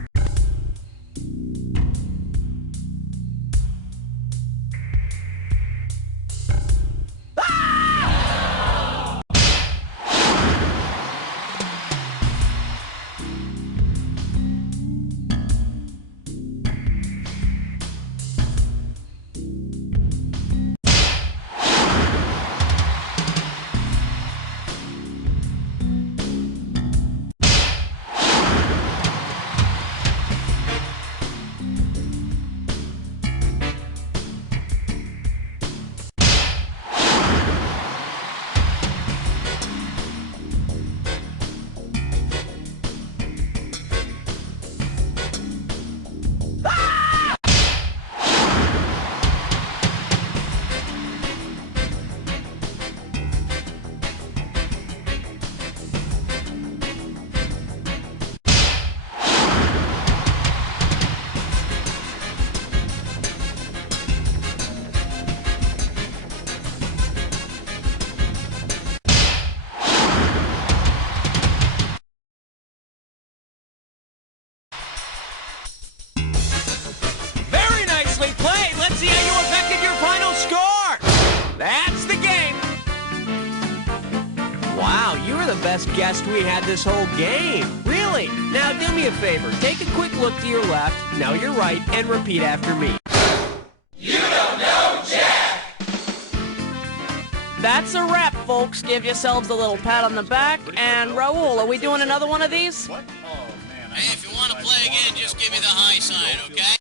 Let's see how you affected your final score! That's the game! Wow, you were the best guest we had this whole game. Really? Now do me a favor. Take a quick look to your left, now your right, and repeat after me. You don't know Jack! That's a wrap, folks. Give yourselves a little pat on the back. And Raul, are we doing another one of these? Hey, if you want to play again, just give me the high sign, okay?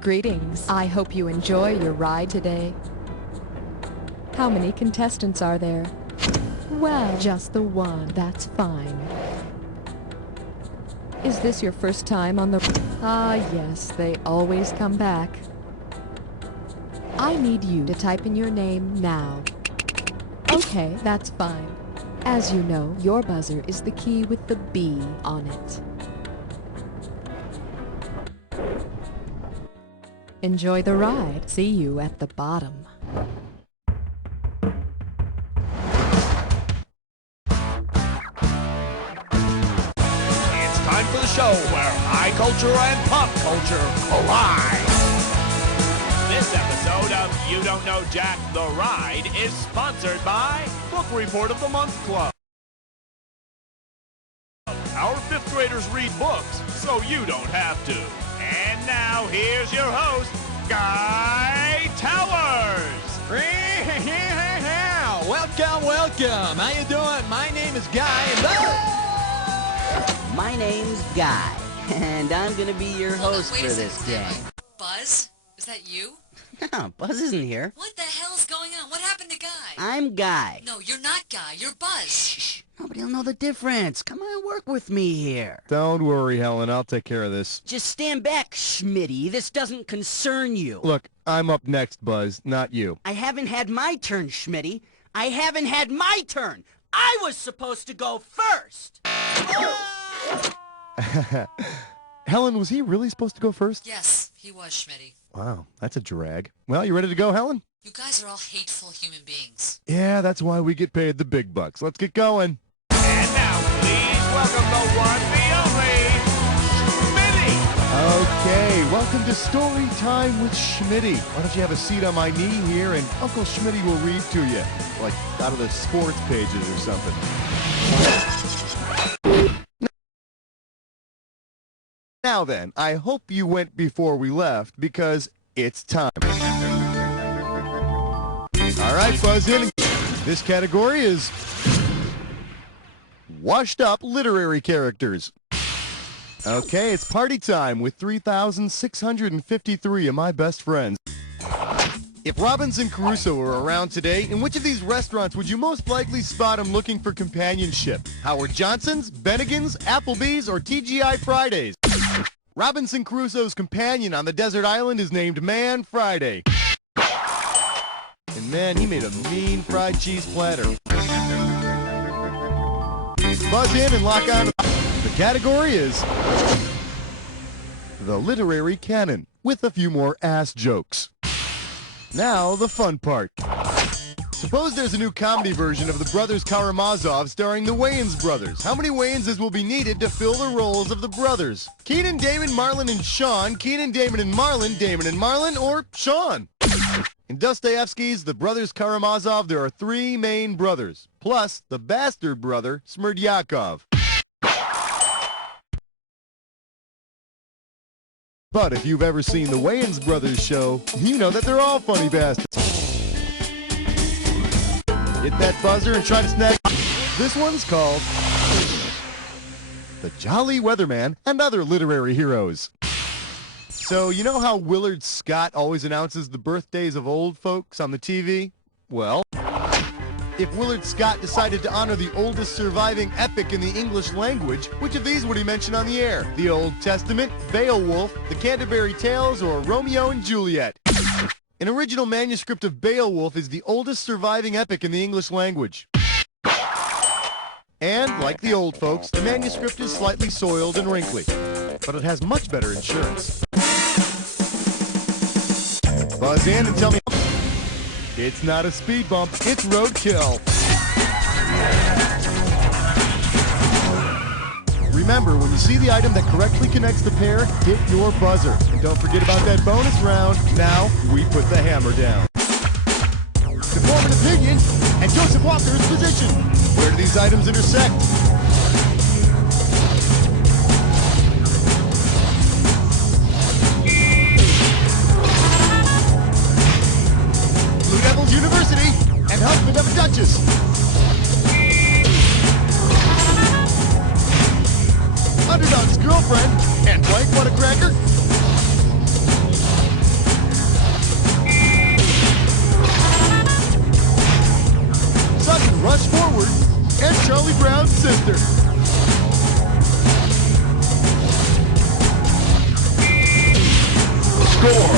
Greetings. I hope you enjoy your ride today. How many contestants are there? Well, just the one. That's fine. Is this your first time on the... Ah, yes, they always come back. I need you to type in your name now. Okay, that's fine. As you know, your buzzer is the key with the B on it. Enjoy the ride. See you at the bottom. It's time for the show where high culture and pop culture collide. This episode of You Don't Know Jack the Ride is sponsored by Book Report of the Month Club. Our 5th graders read books, so you don't have to. And now, here's your host, Guy Towers. Welcome, welcome. How you doing? My name is Guy. My name's Guy, and I'm gonna be your host for this day. Buzz? Is that you? No, Buzz isn't here. What the hell's going on? What happened to Guy? I'm Guy. No, you're not Guy. You're Buzz. Shh. Nobody'll know the difference. Come on, work with me here. Don't worry, Helen. I'll take care of this. Just stand back, Schmitty. This doesn't concern you. Look, I'm up next, Buzz, not you. I haven't had my turn, Schmitty. I haven't had my turn. I was supposed to go first. Helen, was he really supposed to go first? Yes, he was, Schmitty. Wow, that's a drag. Well, you ready to go, Helen? You guys are all hateful human beings. Yeah, that's why we get paid the big bucks. Let's get going. And now, please welcome the one, the only, Schmitty. Okay, welcome to Story Time with Schmitty. Why don't you have a seat on my knee here, and Uncle Schmitty will read to you, like out of the sports pages or something. Now then, I hope you went before we left, because it's time. All right, buzz in. This category is washed-up literary characters. Okay, it's party time with 3,653 of my best friends. If Robinson Crusoe were around today, in which of these restaurants would you most likely spot him looking for companionship? Howard Johnson's, Bennigan's, Applebee's, or TGI Fridays? Robinson Crusoe's companion on the desert island is named Man Friday. And man, he made a mean fried cheese platter. Buzz in and lock on. The category is the literary canon, with a few more ass jokes. Now, the fun part. Suppose there's a new comedy version of the Brothers Karamazov starring the Wayans brothers. How many Wayanses will be needed to fill the roles of the brothers? Keenan, Damon, Marlon, and Sean. Keenan, Damon, and Marlon. Damon and Marlon, or Sean? In Dostoevsky's The Brothers Karamazov, there are 3 main brothers, plus the bastard brother, Smerdyakov. But if you've ever seen the Wayans brothers show, you know that they're all funny bastards. Hit that buzzer and try to snag. This one's called The Jolly Weatherman and Other Literary Heroes. So, you know how Willard Scott always announces the birthdays of old folks on the TV? Well, if Willard Scott decided to honor the oldest surviving epic in the English language, which of these would he mention on the air? The Old Testament, Beowulf, the Canterbury Tales, or Romeo and Juliet? An original manuscript of Beowulf is the oldest surviving epic in the English language. And, like the old folks, the manuscript is slightly soiled and wrinkly, but it has much better insurance. Buzz in and tell me. It's not a speed bump, it's roadkill. Remember, when you see the item that correctly connects the pair, hit your buzzer. And don't forget about that bonus round. Now, we put the hammer down. To form an opinion, and Joseph Walker's position. Where do these items intersect? Blue Devils University and husband of a Duchess. Underdog's girlfriend and blank what a cracker. Sudden rush forward and Charlie Brown's sister. Score.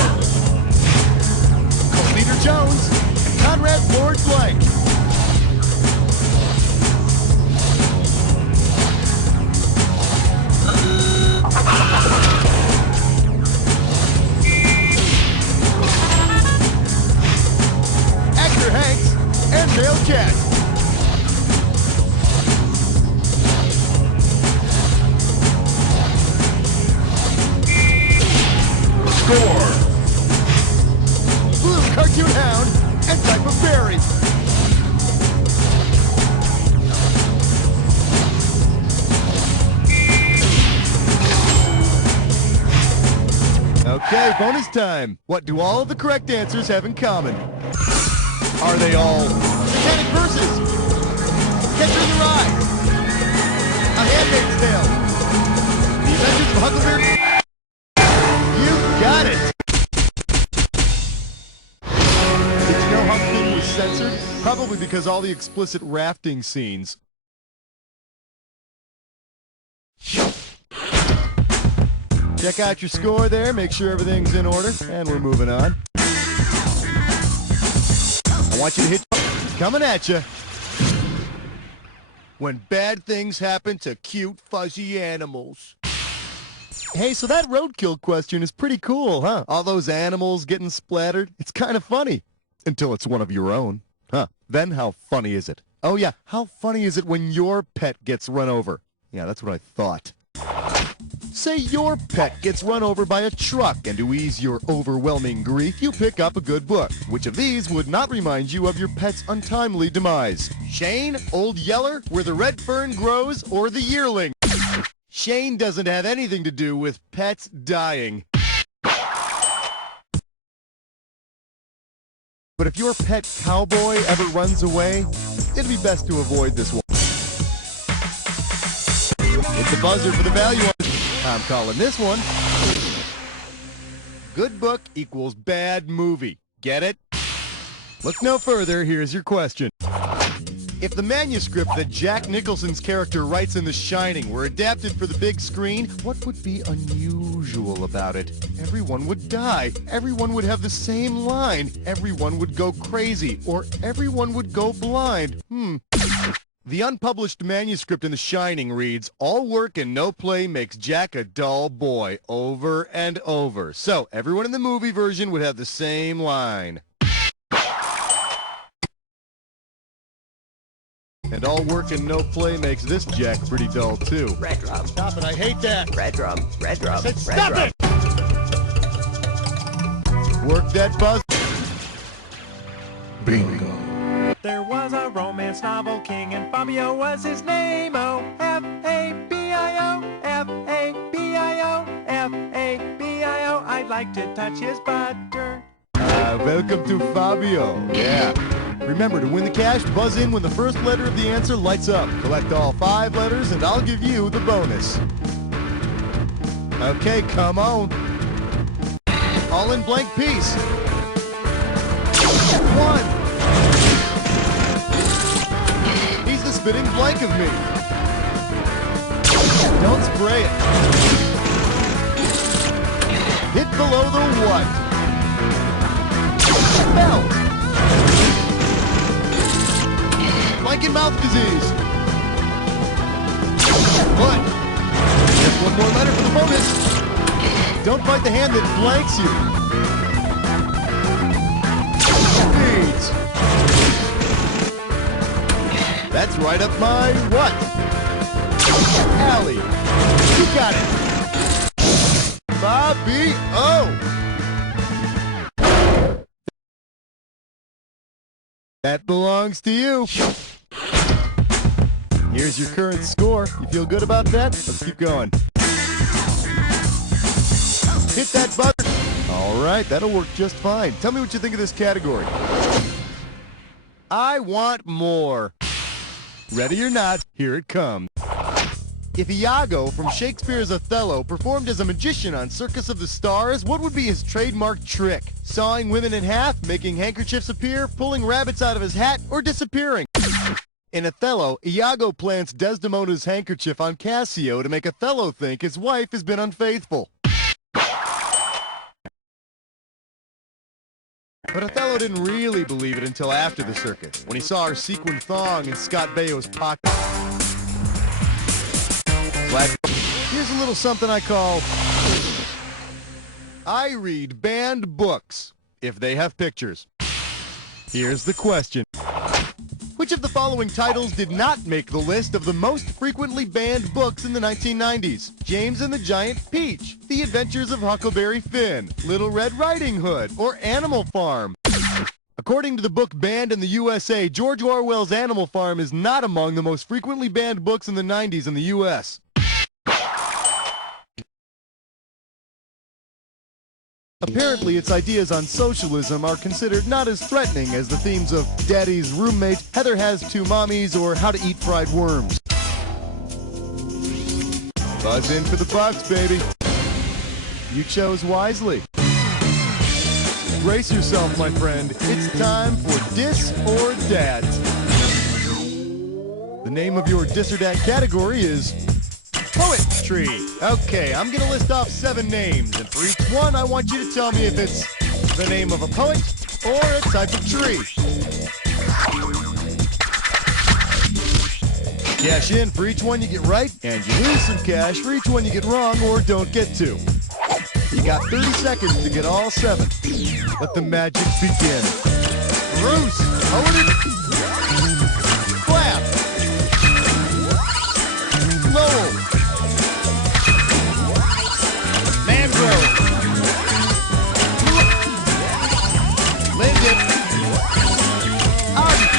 Co-leader Jones and Conrad Lord Blank. Actor Hanks and Male Cat. Score. Blue Cartoon Hound and Type of Berry. bonus time. What do all of the correct answers have in common? Are they all Satanic Verses? Catcher in the Rye? A Handmaid's Tale? The Adventures of Huckleberry? You got it! Did you know Huck Finn was censored? Probably because all the explicit rafting scenes. Check out your score there, make sure everything's in order, and we're moving on. I want you to hit coming at you. When bad things happen to cute, fuzzy animals. Hey, so that roadkill question is pretty cool, huh? All those animals getting splattered. It's kind of funny. Until it's one of your own. Huh. Then how funny is it? Oh yeah, how funny is it when your pet gets run over? Yeah, that's what I thought. Say your pet gets run over by a truck, and to ease your overwhelming grief, you pick up a good book. Which of these would not remind you of your pet's untimely demise? Shane, Old Yeller, Where the Red Fern Grows, or The Yearling? Shane doesn't have anything to do with pets dying. But if your pet cowboy ever runs away, it'd be best to avoid this one. It's the buzzer for the value on it. I'm calling this one good book equals bad movie. Get it? Look no further, here's your question. If the manuscript that Jack Nicholson's character writes in The Shining were adapted for the big screen, what would be unusual about it? Everyone would die. Everyone would have the same line. Everyone would go crazy. Or everyone would go blind. The unpublished manuscript in The Shining reads, all work and no play makes Jack a dull boy, over and over. So, everyone in the movie version would have the same line. And all work and no play makes this Jack pretty dull, too. Red drum. Stop it, I hate that. Red drum. Red drum. I said Red stop drum. it! Work that buzz. Bingo. There was a romance novel king and Fabio was his name. Oh, F-A-B-I-O, F-A-B-I-O, F-A-B-I-O. I'd like to touch his butter. Welcome to Fabio. Yeah. Remember, to win the cash, buzz in when the first letter of the answer lights up. Collect all 5 letters and I'll give you the bonus. Okay, come on. All in blank piece. 1. He's the spitting blank of me. Don't spray it. Hit below the what? Belt. Blank and mouth disease. What? Just one more letter for the bonus. Don't fight the hand that blanks you. Beads. That's right up my what? Alley. You got it. Fabio. That belongs to you. Here's your current score. You feel good about that? Let's keep going. Hit that button. All right, that'll work just fine. Tell me what you think of this category. I want more. Ready or not, here it comes. If Iago from Shakespeare's Othello performed as a magician on Circus of the Stars, what would be his trademark trick? Sawing women in half, making handkerchiefs appear, pulling rabbits out of his hat, or disappearing? In Othello, Iago plants Desdemona's handkerchief on Cassio to make Othello think his wife has been unfaithful. But Othello didn't really believe it until after the circus, when he saw her sequin thong in Scott Baio's pocket. Here's a little something I call I read banned books, if they have pictures. Here's the question. Which of the following titles did not make the list of the most frequently banned books in the 1990s? James and the Giant Peach, The Adventures of Huckleberry Finn, Little Red Riding Hood, or Animal Farm? According to the book banned in the USA, George Orwell's Animal Farm is not among the most frequently banned books in the 90s in the US. Apparently, its ideas on socialism are considered not as threatening as the themes of Daddy's Roommate, Heather Has Two Mommies, or How to Eat Fried Worms. Buzz in for the bucks, baby. You chose wisely. Brace yourself, my friend. It's time for Dis or Dat. The name of your Dis or Dat category is Poetry. Okay, I'm going to list off 7 names, and for each one, I want you to tell me if it's the name of a poet or a type of tree. Cash in for each one you get right, and you lose some cash for each one you get wrong or don't get to. You got 30 seconds to get all 7. Let the magic begin. Bruce, hold it. Clap. Lowell. Mangrove. Linden. Arden.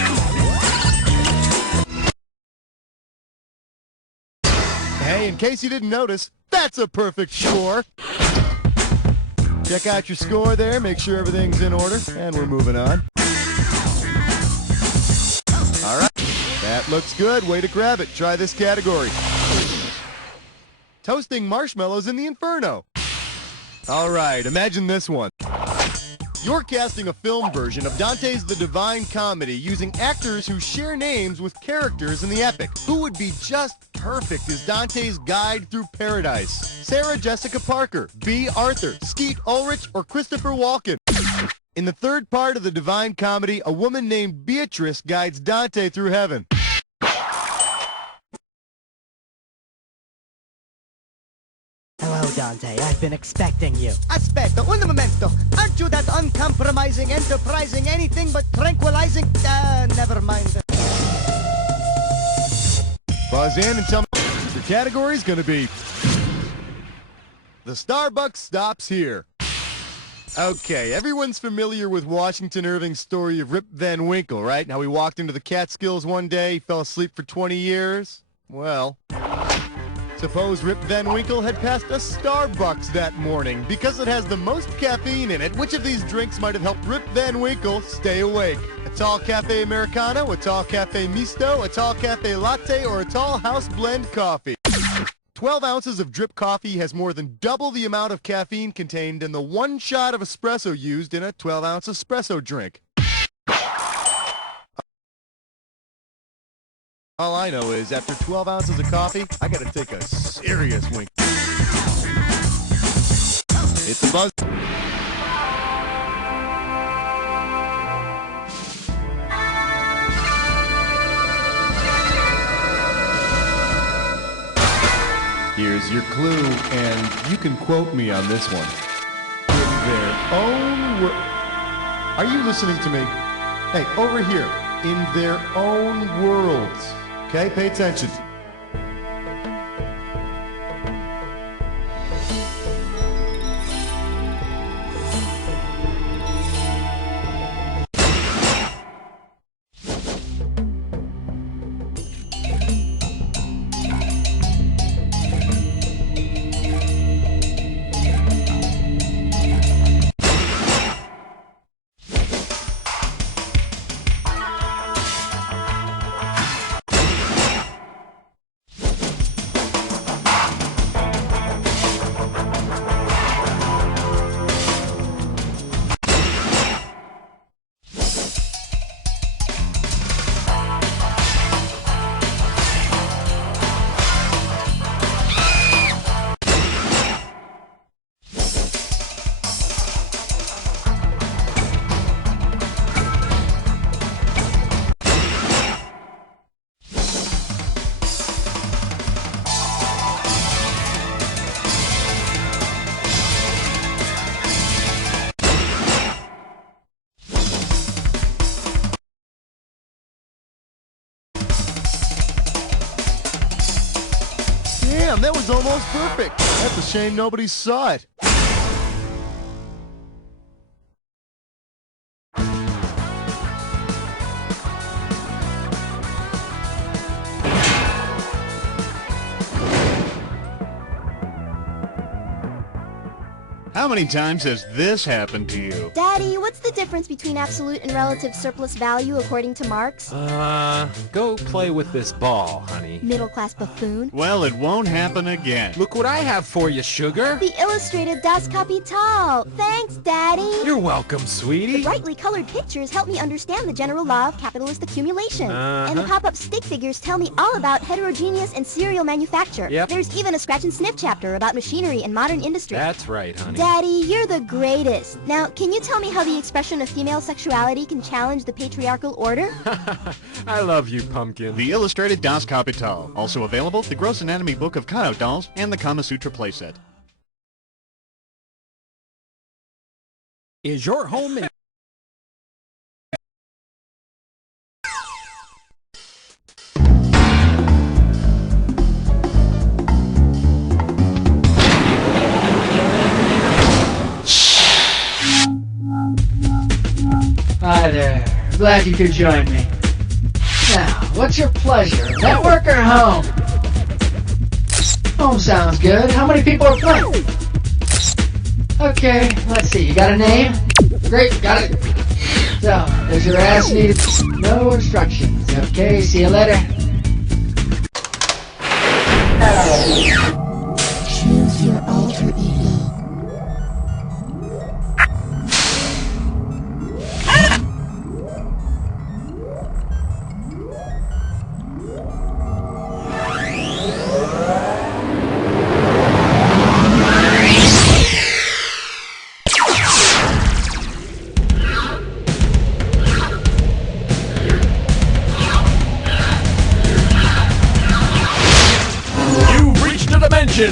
Hey, in case you didn't notice, that's a perfect score. Check out your score there, make sure everything's in order, and we're moving on. All right, that looks good. Way to grab it. Try this category. Toasting marshmallows in the Inferno. All right, imagine this one. You're casting a film version of Dante's The Divine Comedy using actors who share names with characters in the epic. Who would be just perfect as Dante's guide through paradise? Sarah Jessica Parker, B. Arthur, Skeet Ulrich, or Christopher Walken? In the third part of The Divine Comedy, a woman named Beatrice guides Dante through heaven. Hello, Dante. I've been expecting you. Aspetta, un momento. Aren't you that uncompromising, enterprising, anything but tranquilizing? Never mind. Buzz in and tell me your category is going to be the Starbucks stops here. Okay, everyone's familiar with Washington Irving's story of Rip Van Winkle, right? How he walked into the Catskills one day, he fell asleep for 20 years. Well, suppose Rip Van Winkle had passed a Starbucks that morning. Because it has the most caffeine in it, which of these drinks might have helped Rip Van Winkle stay awake? A tall cafe Americano, a tall cafe misto, a tall cafe latte, or a tall house blend coffee? 12 ounces of drip coffee has more than double the amount of caffeine contained in the 1 shot of espresso used in a 12-ounce espresso drink. All I know is, after 12 ounces of coffee, I gotta take a serious wink. Hit the buzz. Here's your clue, and you can quote me on this one. In their own Are you listening to me? Hey, over here. In their own worlds. Okay, pay attention. Damn, that was almost perfect. That's a shame nobody saw it. How many times has this happened to you? Daddy, what's the difference between absolute and relative surplus value according to Marx? Go play with this ball, honey. Middle-class buffoon. Well, it won't happen again. Look what I have for you, sugar. The illustrated Das Kapital. Thanks, Daddy. You're welcome, sweetie. The brightly colored pictures help me understand the general law of capitalist accumulation. And the pop-up stick figures tell me all about heterogeneous and serial manufacture. Yep. There's even a scratch and sniff chapter about machinery and modern industry. That's right, honey. Daddy, you're the greatest. Now, can you tell me how the expression of female sexuality can challenge the patriarchal order? I love you, pumpkin. The illustrated Das Kapital. Also available, the Gross Anatomy Book of Cutout Dolls and the Kama Sutra playset. Is your home in... Hi there. Glad you could join me. Now, what's your pleasure? Network or home? Home sounds good. How many people are playing? Okay, let's see. You got a name? Great, got it. So, does your ass need no instructions? Okay, see you later. Choose your alter ego.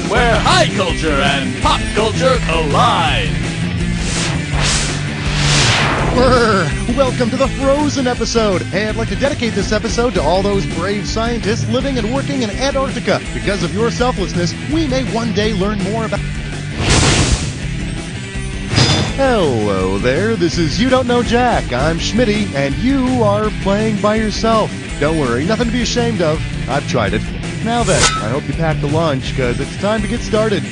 Where high culture and pop culture collide. Welcome to the Frozen episode. Hey, I'd like to dedicate this episode to all those brave scientists living and working in Antarctica. Because of your selflessness, we may one day learn more about... Hello there, this is You Don't Know Jack. I'm Schmitty, and you are playing by yourself. Don't worry, nothing to be ashamed of. I've tried it. Now then, I hope you packed a lunch, because it's time to get started.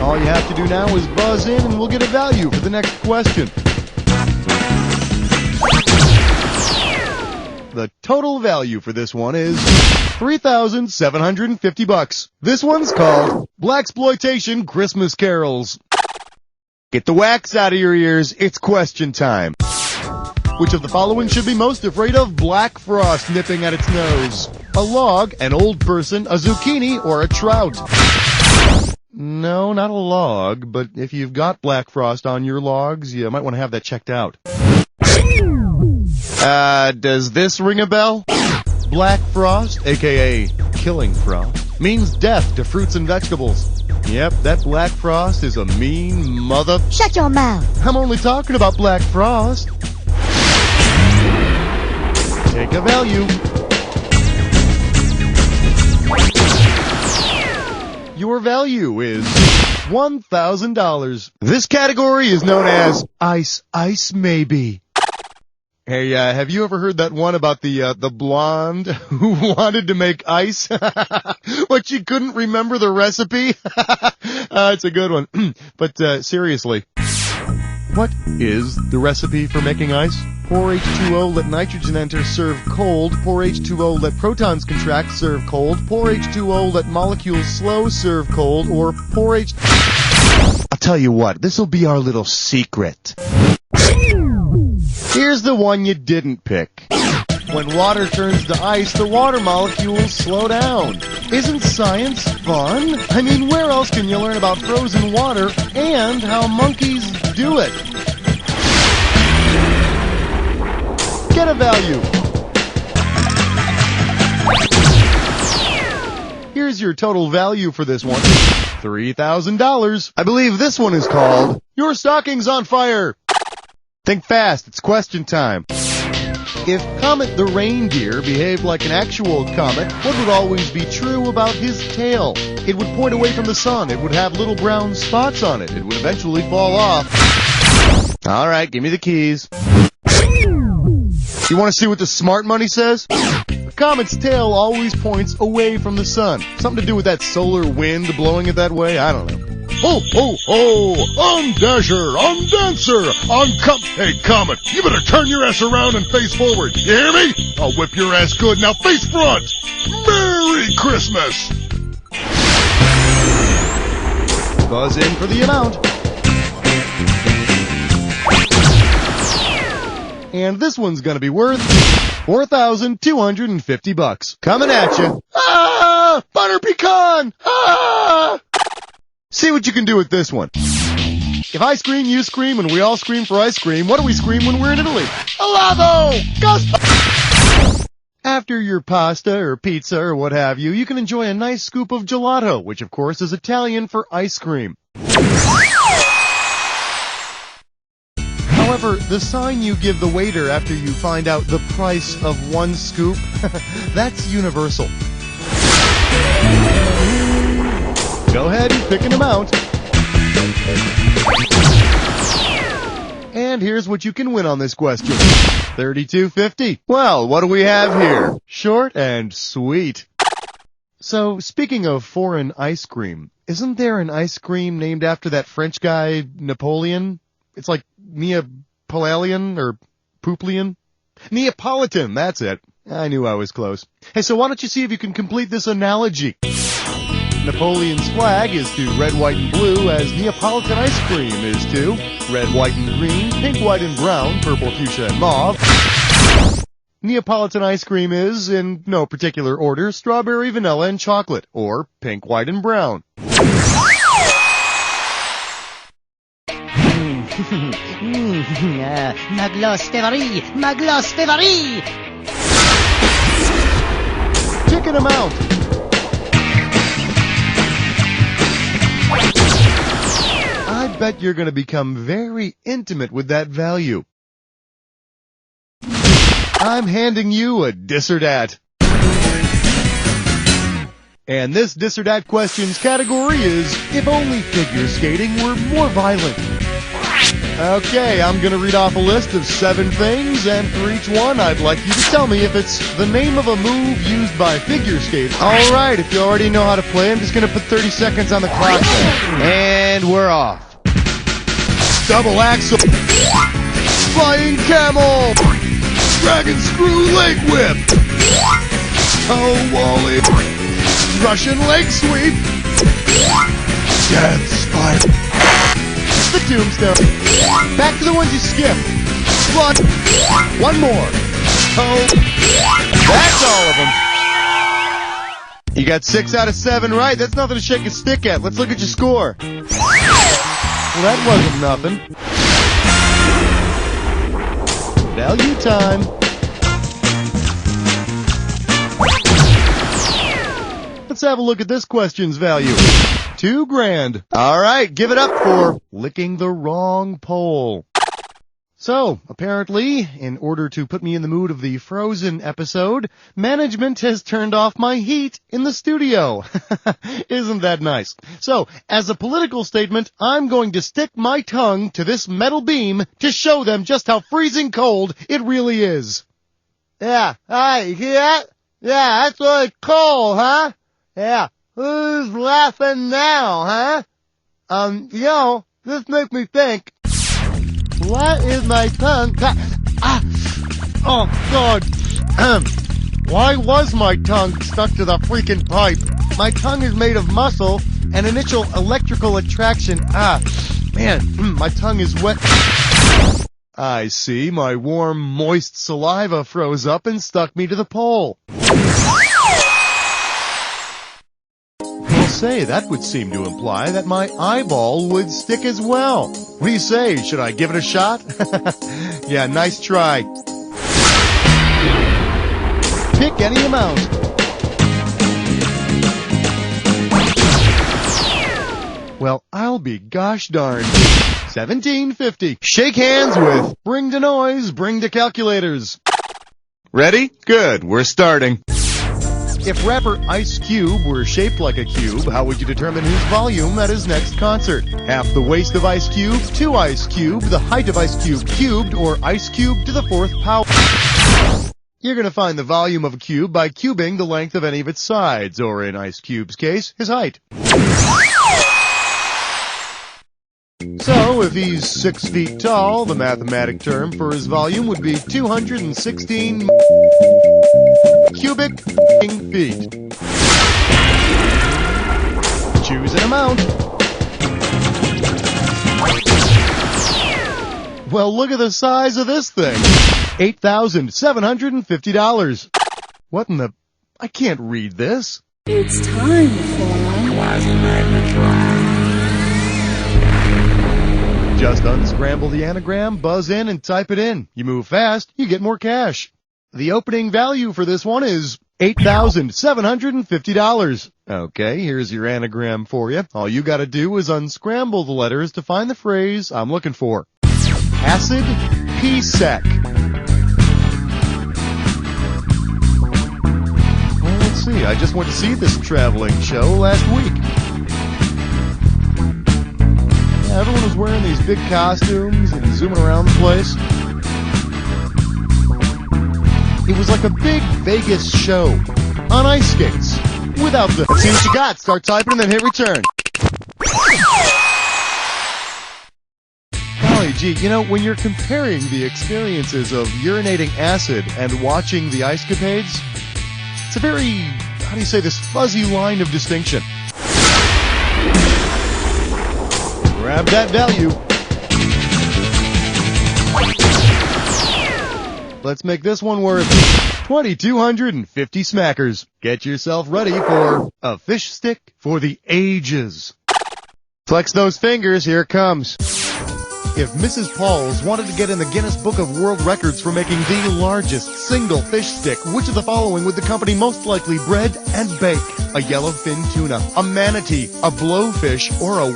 All you have to do now is buzz in, and we'll get a value for the next question. The total value for this one is $3,750. This one's called Blaxploitation Christmas Carols. Get the wax out of your ears, it's question time. Which of the following should be most afraid of black frost nipping at its nose? A log, an old person, a zucchini, or a trout? No, not a log, but if you've got black frost on your logs, you might want to have that checked out. Does this ring a bell? Black frost, aka killing frost, means death to fruits and vegetables. Yep, that black frost is a mean mother... Shut your mouth. I'm only talking about black frost. Take a value. Your value is $1,000. This category is known as Ice Maybe. Hey, have you ever heard that one about the blonde who wanted to make ice, but she couldn't remember the recipe? It's a good one. But seriously, what is the recipe for making ice? Pour H2O, let nitrogen enter, serve cold. Pour H2O, let protons contract, serve cold. Pour H2O, let molecules slow, serve cold. Or pour H... I'll tell you what, this'll be our little secret. Here's the one you didn't pick. When water turns to ice, the water molecules slow down. Isn't science fun? I mean, where else can you learn about frozen water and how monkeys do it? Get a value. Here's your total value for this one. $3,000. I believe this one is called Your Stocking's on Fire. Think fast, it's question time. If Comet the reindeer behaved like an actual comet, what would always be true about his tail? It would point away from the sun. It would have little brown spots on it. It would eventually fall off. All right, give me the keys. You want to see what the smart money says? A comet's tail always points away from the sun. Something to do with that solar wind blowing it that way? I don't know. Ho, ho, ho! I'm Dasher! I'm Dancer! Hey, Comet, you better turn your ass around and face forward. You hear me? I'll whip your ass good. Now face front! Merry Christmas! Buzz in for the amount. And this one's gonna be worth $4,250. Coming at you. Ah! Butter pecan! Ah! See what you can do with this one. If I scream, you scream, and we all scream for ice cream, what do we scream when we're in Italy? Helado! After your pasta or pizza or what have you, you can enjoy a nice scoop of gelato, which of course is Italian for ice cream. However, the sign you give the waiter after you find out the price of one scoop, that's universal. Go ahead and pick an amount. And here's what you can win on this question. $32.50. Well, what do we have here? Short and sweet. So, speaking of foreign ice cream, isn't there an ice cream named after that French guy, Napoleon? It's like Neapolitan or Pouplian? Neapolitan, that's it. I knew I was close. Hey, so why don't you see if you can complete this analogy? Napoleon's flag is to red, white, and blue, as Neapolitan ice cream is to red, white, and green, pink, white, and brown, purple, fuchsia, and mauve. Neapolitan ice cream is, in no particular order, strawberry, vanilla, and chocolate, or pink, white, and brown. Maglos Fevari! Chicken amount. I bet you're going to become very intimate with that value. I'm handing you a dis or dat. And this dis or dat questions category is, if only figure skating were more violent. Okay, I'm going to read off a list of 7 things, and for each one, I'd like you to tell me if it's the name of a move used by figure skaters. All right, if you already know how to play, I'm just going to put 30 seconds on the clock then. And we're off. Double axel. Flying camel. Dragon screw leg whip. Toe wally. Russian leg sweep. Death spider. The tombstone. Back to the ones you skipped. One more. Oh, that's all of them. You got 6 out of 7 right. That's nothing to shake a stick at. Let's look at your score. Well, that wasn't nothing. Value time. Let's have a look at this question's value. $2,000. All right, give it up for licking the wrong pole. So, apparently, in order to put me in the mood of the Frozen episode, management has turned off my heat in the studio. Isn't that nice? So, as a political statement, I'm going to stick my tongue to this metal beam to show them just how freezing cold it really is. Yeah, hi, you hear that? Yeah, that's really cold, huh? Yeah. Who's laughing now, huh? This makes me think. What is my tongue? Oh, God. Why was my tongue stuck to the freaking pipe? My tongue is made of muscle and initial electrical attraction. Man, my tongue is wet. I see. My warm, moist saliva froze up and stuck me to the pole. Say, that would seem to imply that my eyeball would stick as well. What do you say? Should I give it a shot? Yeah, nice try. Pick any amount. Well, I'll be gosh darned. $17.50. Shake hands with Bring the Noise, Bring the Calculators. Ready? Good, we're starting. If rapper Ice Cube were shaped like a cube, how would you determine his volume at his next concert? Half the waist of Ice Cube, 2 Ice Cube, the height of Ice Cube cubed, or Ice Cube to the 4th power. You're going to find the volume of a cube by cubing the length of any of its sides, or in Ice Cube's case, his height. So, if he's 6 feet tall, the mathematic term for his volume would be 216 cubic feet. Choose an amount. Well, look at the size of this thing. $8,750. What in the... I can't read this. It's time for... Just unscramble the anagram, buzz in, and type it in. You move fast, you get more cash. The opening value for this one is $8,750. Okay, here's your anagram for you. All you gotta do is unscramble the letters to find the phrase I'm looking for. Acid P-Sec. Well, let's see. I just went to see this traveling show last week. Yeah, everyone was wearing these big costumes and zooming around the place. It was like a big Vegas show on ice skates without the... See what you got. Start typing and then hit return. Golly gee, you know, when you're comparing the experiences of urinating acid and watching the ice capades, it's a very, how do you say this, fuzzy line of distinction. Grab that value. Let's make this one worth 2,250 smackers. Get yourself ready for a fish stick for the ages. Flex those fingers, here it comes. If Mrs. Pauls wanted to get in the Guinness Book of World Records for making the largest single fish stick, which of the following would the company most likely bread and bake? A yellowfin tuna, a manatee, a blowfish, or a...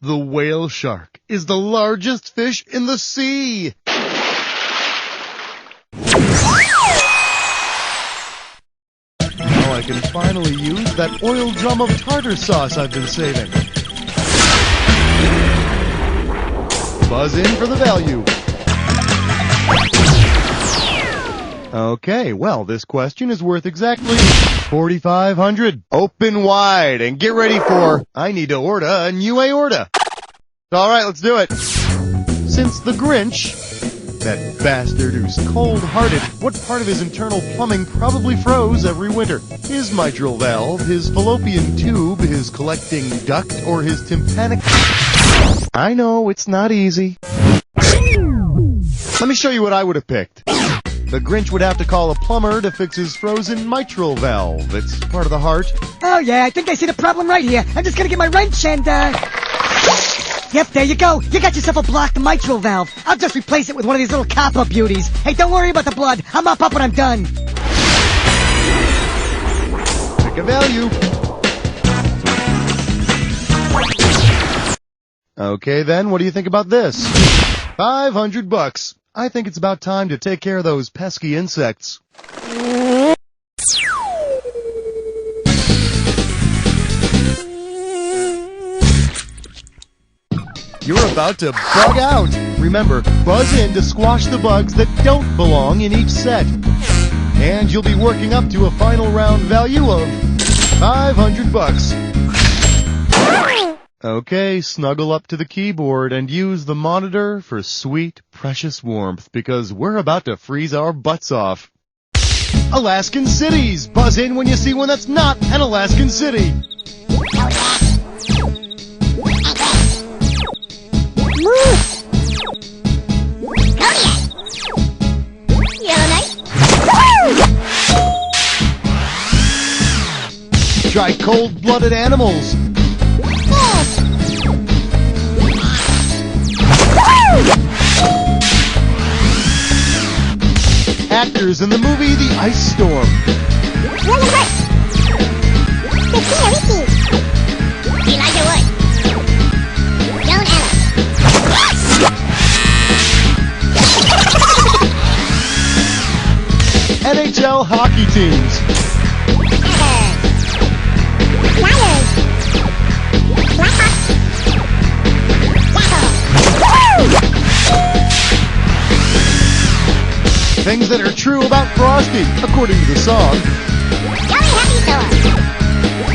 The whale shark is the largest fish in the sea. Now I can finally use that oil drum of tartar sauce I've been saving. Buzz in for the value. Okay, well, this question is worth exactly $4,500. Open wide and get ready for I need to order a new aorta. All right, let's do it. Since the Grinch, that bastard who's cold-hearted, what part of his internal plumbing probably froze every winter? His mitral valve, his fallopian tube, his collecting duct, or his tympanic... I know, it's not easy. Let me show you what I would have picked. The Grinch would have to call a plumber to fix his frozen mitral valve. It's part of the heart. Oh yeah, I think I see the problem right here. I'm just gonna get my wrench and, Yep, there you go. You got yourself a blocked mitral valve. I'll just replace it with one of these little copper beauties. Hey, don't worry about the blood. I'll mop up when I'm done. Pick a value. Okay then, what do you think about this? $500. I think it's about time to take care of those pesky insects. You're about to bug out. Remember, buzz in to squash the bugs that don't belong in each set. And you'll be working up to a final round value of $500. Okay, snuggle up to the keyboard and use the monitor for sweet, precious warmth, because we're about to freeze our butts off. Alaskan cities! Buzz in when you see one that's not an Alaskan city! Try cold-blooded animals! Actors in the movie The Ice Storm. Elijah Wood. Joan Ellis. NHL hockey teams. Things that are true about Frosty, according to the song. Jolly Happy Store.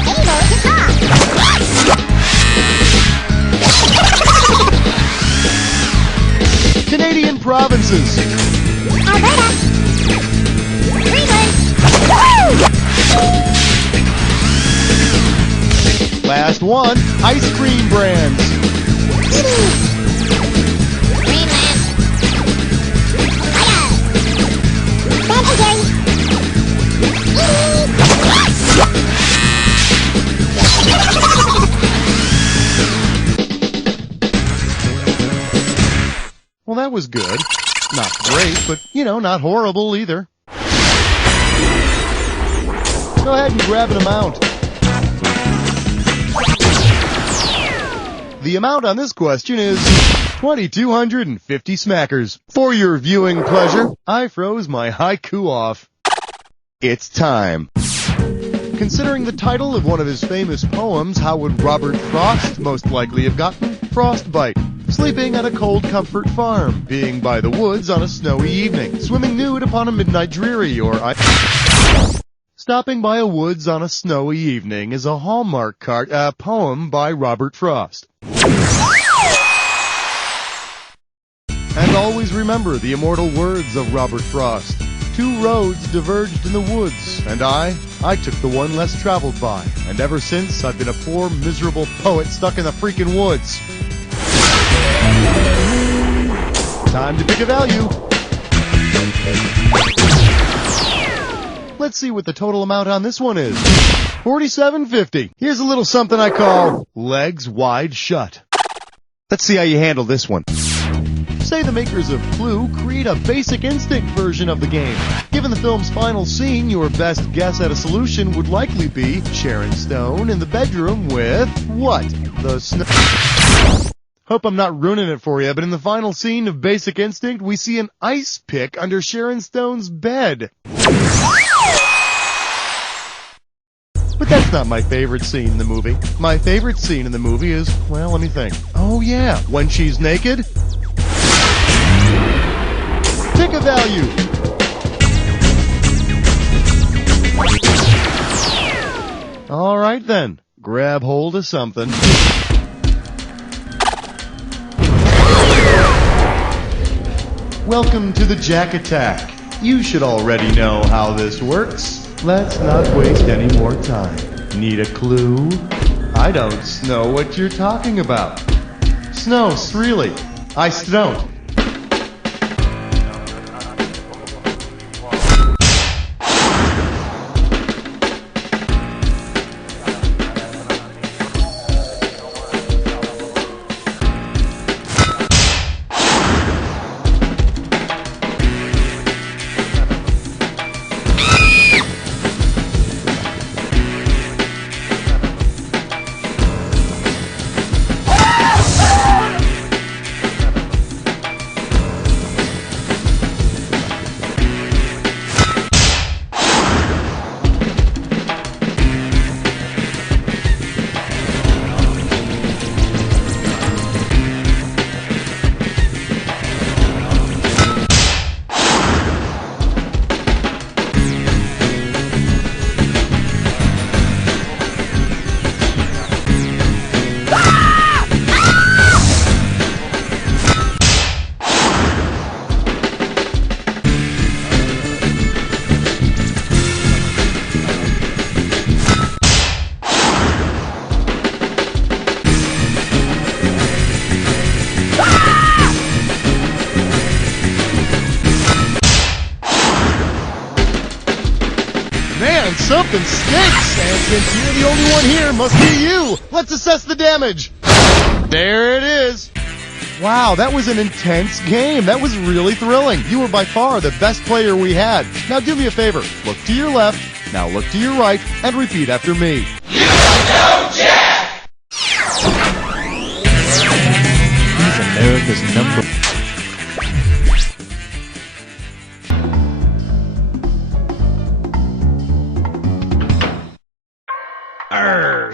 Able to talk. provinces. Alberta. Greenland. Woohoo! Last one, ice cream brands. Well, that was good. Not great, but, not horrible either. Go ahead and grab an amount. The amount on this question is 2,250 smackers. For your viewing pleasure, I froze my haiku off. It's time. Considering the title of one of his famous poems, how would Robert Frost most likely have gotten frostbite? Sleeping at a cold comfort farm, being by the woods on a snowy evening, swimming nude upon a midnight dreary, or Stopping by a woods on a snowy evening is a Hallmark card, poem by Robert Frost. And always remember the immortal words of Robert Frost. 2 roads diverged in the woods, and I took the one less traveled by. And ever since, I've been a poor, miserable poet stuck in the freaking woods. Time to pick a value. Let's see what the total amount on this one is. $47.50. Here's a little something I call legs wide shut. Let's see how you handle this one. Say the makers of Clue create a Basic Instinct version of the game. Given the film's final scene, your best guess at a solution would likely be Sharon Stone in the bedroom with what? The snow. Hope I'm not ruining it for you, but in the final scene of Basic Instinct, we see an ice pick under Sharon Stone's bed. But that's not my favorite scene in the movie. My favorite scene in the movie is, well, let me think. Oh yeah, when she's naked. Pick a value. All right then, grab hold of something. Welcome to the Jack Attack. You should already know how this works. Let's not waste any more time. Need a clue? I don't know what you're talking about. Snows, really. I don't. Something stinks, and since you're the only one here, must be you. Let's assess the damage. There it is. Wow, that was an intense game. That was really thrilling. You were by far the best player we had. Now do me a favor. Look to your left, now look to your right, and repeat after me. You don't know Jack! He's America's number...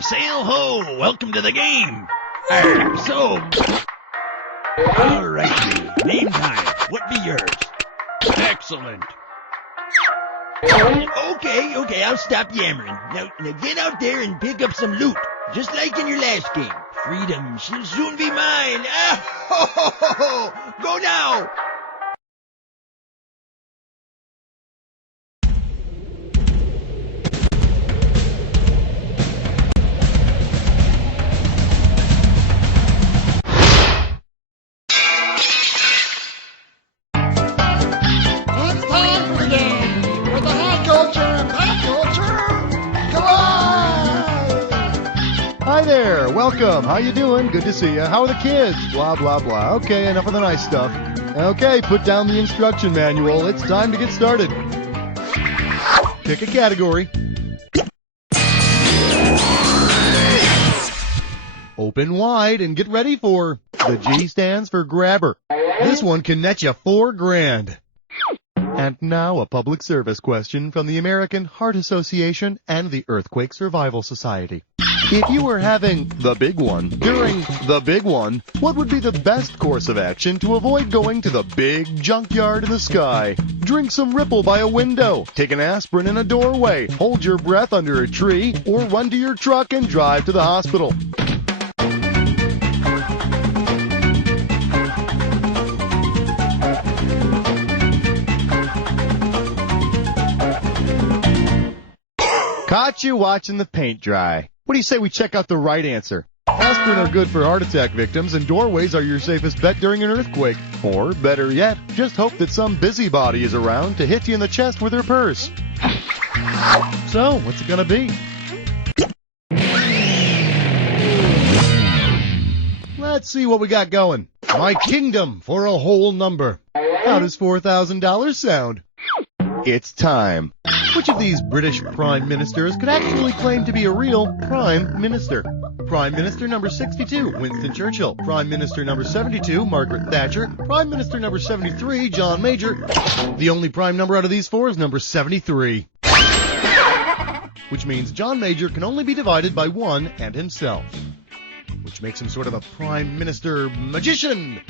Sail ho! Welcome to the game! So... Alright, name time. What be yours? Excellent. Okay, I'll stop yammering. Now get out there and pick up some loot. Just like in your last game. Freedom, she'll soon be mine. Go now! welcome. How you doing? Good to see you. How are the kids? Blah, blah, blah. Okay, enough of the nice stuff. Okay, put down the instruction manual. It's time to get started. Pick a category. Open wide and get ready for the G stands for grabber. This one can net you $4,000. And now a public service question from the American Heart Association and the Earthquake Survival Society. If you were having the big one during the big one, what would be the best course of action to avoid going to the big junkyard in the sky? Drink some Ripple by a window, take an aspirin in a doorway, hold your breath under a tree, or run to your truck and drive to the hospital. Caught you watching the paint dry. What do you say we check out the right answer? Aspirin are good for heart attack victims, and doorways are your safest bet during an earthquake. Or, better yet, just hope that some busybody is around to hit you in the chest with her purse. So, what's it gonna be? Let's see what we got going. My kingdom for a whole number. How does $4,000 sound? It's time. Which of these British prime ministers could actually claim to be a real prime minister? Prime Minister number 62, Winston Churchill. Prime Minister number 72, Margaret Thatcher. Prime Minister number 73, John Major. The only prime number out of these four is number 73. Which means John Major can only be divided by one and himself. Which makes him sort of a prime minister magician.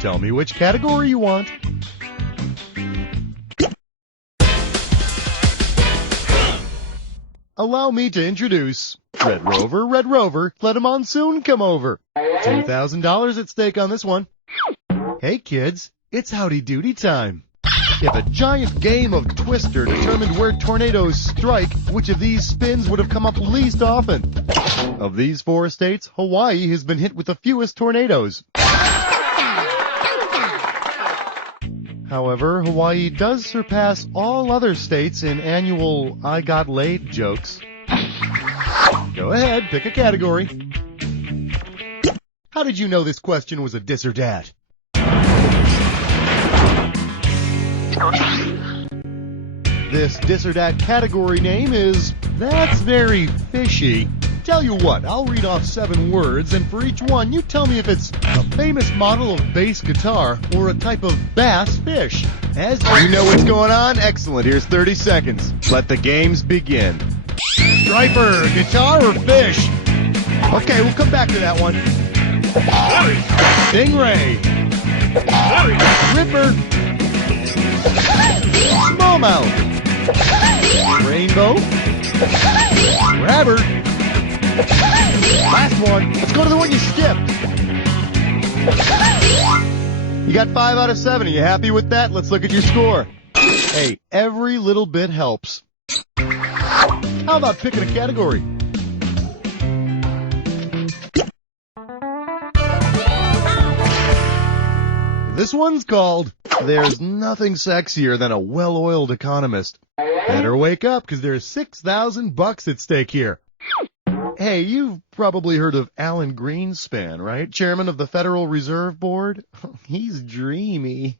Tell me which category you want. Allow me to introduce Red Rover, let a monsoon come over. $2,000 at stake on this one. Hey kids, it's howdy doody time. If a giant game of Twister determined where tornadoes strike, which of these spins would have come up least often? Of these four states, Hawaii has been hit with the fewest tornadoes. However, Hawaii does surpass all other states in annual I got laid jokes. Go ahead, pick a category. How did you know this question was a dis or dat? This dis or dat category name is That's Very Fishy. Tell you what, I'll read off 7 words, and for each one, you tell me if it's a famous model of bass guitar or a type of bass fish. As you know what's going on, excellent. Here's 30 seconds. Let the games begin. Striper, guitar or fish? Okay, we'll come back to that one. Stingray. Ripper. Smallmouth. Rainbow. Grabber. Last one. Let's go to the one you skipped. You got 5 out of 7. Are you happy with that? Let's look at your score. Hey, every little bit helps. How about picking a category? This one's called There's Nothing Sexier Than a Well-Oiled Economist. Better wake up, because there's $6,000 at stake here. Hey, you've probably heard of Alan Greenspan, right? Chairman of the Federal Reserve Board? He's dreamy.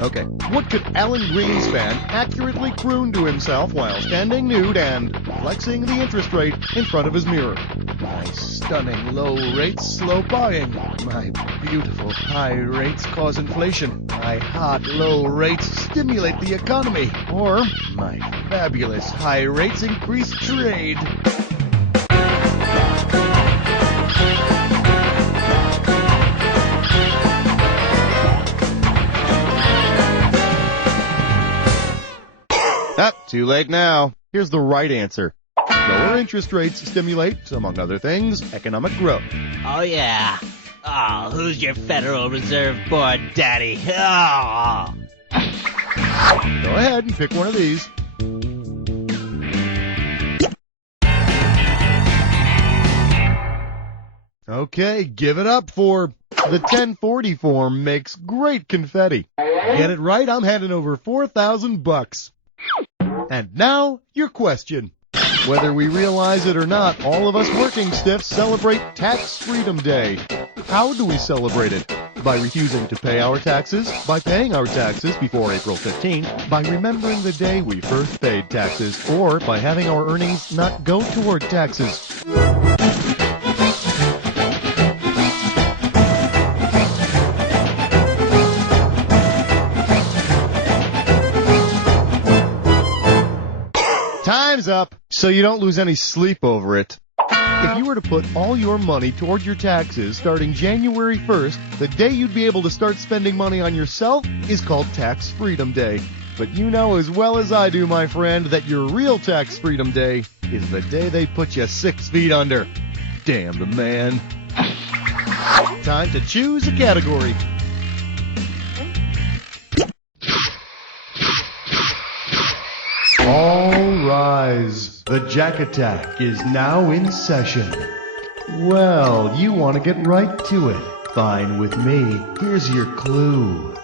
Okay, what could Alan Greenspan accurately croon to himself while standing nude and flexing the interest rate in front of his mirror? My stunning low rates slow buying. My beautiful high rates cause inflation. My hot low rates stimulate the economy. Or my fabulous high rates increase trade. Too late now. Here's the right answer. Lower interest rates stimulate, among other things, economic growth. Oh, yeah. Oh, who's your Federal Reserve Board daddy? Oh. Go ahead and pick one of these. Okay, give it up for the 1040 form makes great confetti. Get it right, I'm handing over $4,000. And now, your question. Whether we realize it or not, all of us working stiffs celebrate Tax Freedom Day. How do we celebrate it? By refusing to pay our taxes, by paying our taxes before April 15th, by remembering the day we first paid taxes, or by having our earnings not go toward taxes. Time's up, so you don't lose any sleep over it. If you were to put all your money toward your taxes starting January 1st, the day you'd be able to start spending money on yourself is called Tax Freedom Day. But you know as well as I do, my friend, that your real Tax Freedom Day is the day they put you 6 feet under. Damn the man. Time to choose a category. All rise. The Jack Attack is now in session. Well, you want to get right to it. Fine with me. Here's your clue.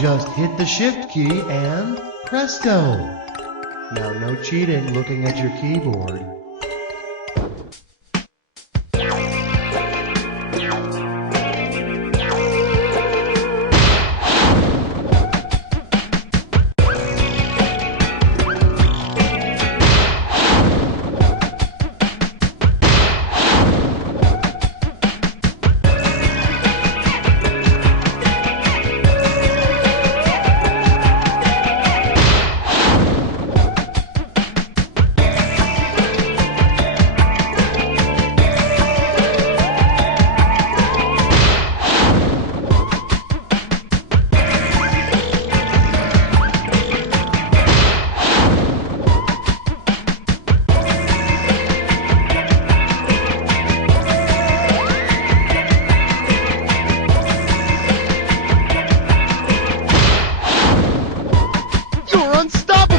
Just hit the Shift key and presto. Now, no cheating looking at your keyboard.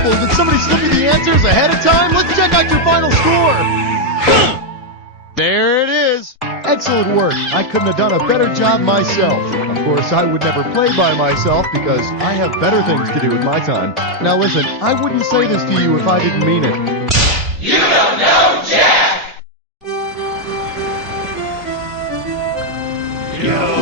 Did somebody slip you the answers ahead of time? Let's check out your final score. There it is. Excellent work. I couldn't have done a better job myself. Of course, I would never play by myself because I have better things to do with my time. Now listen, I wouldn't say this to you if I didn't mean it. You don't know Jack! You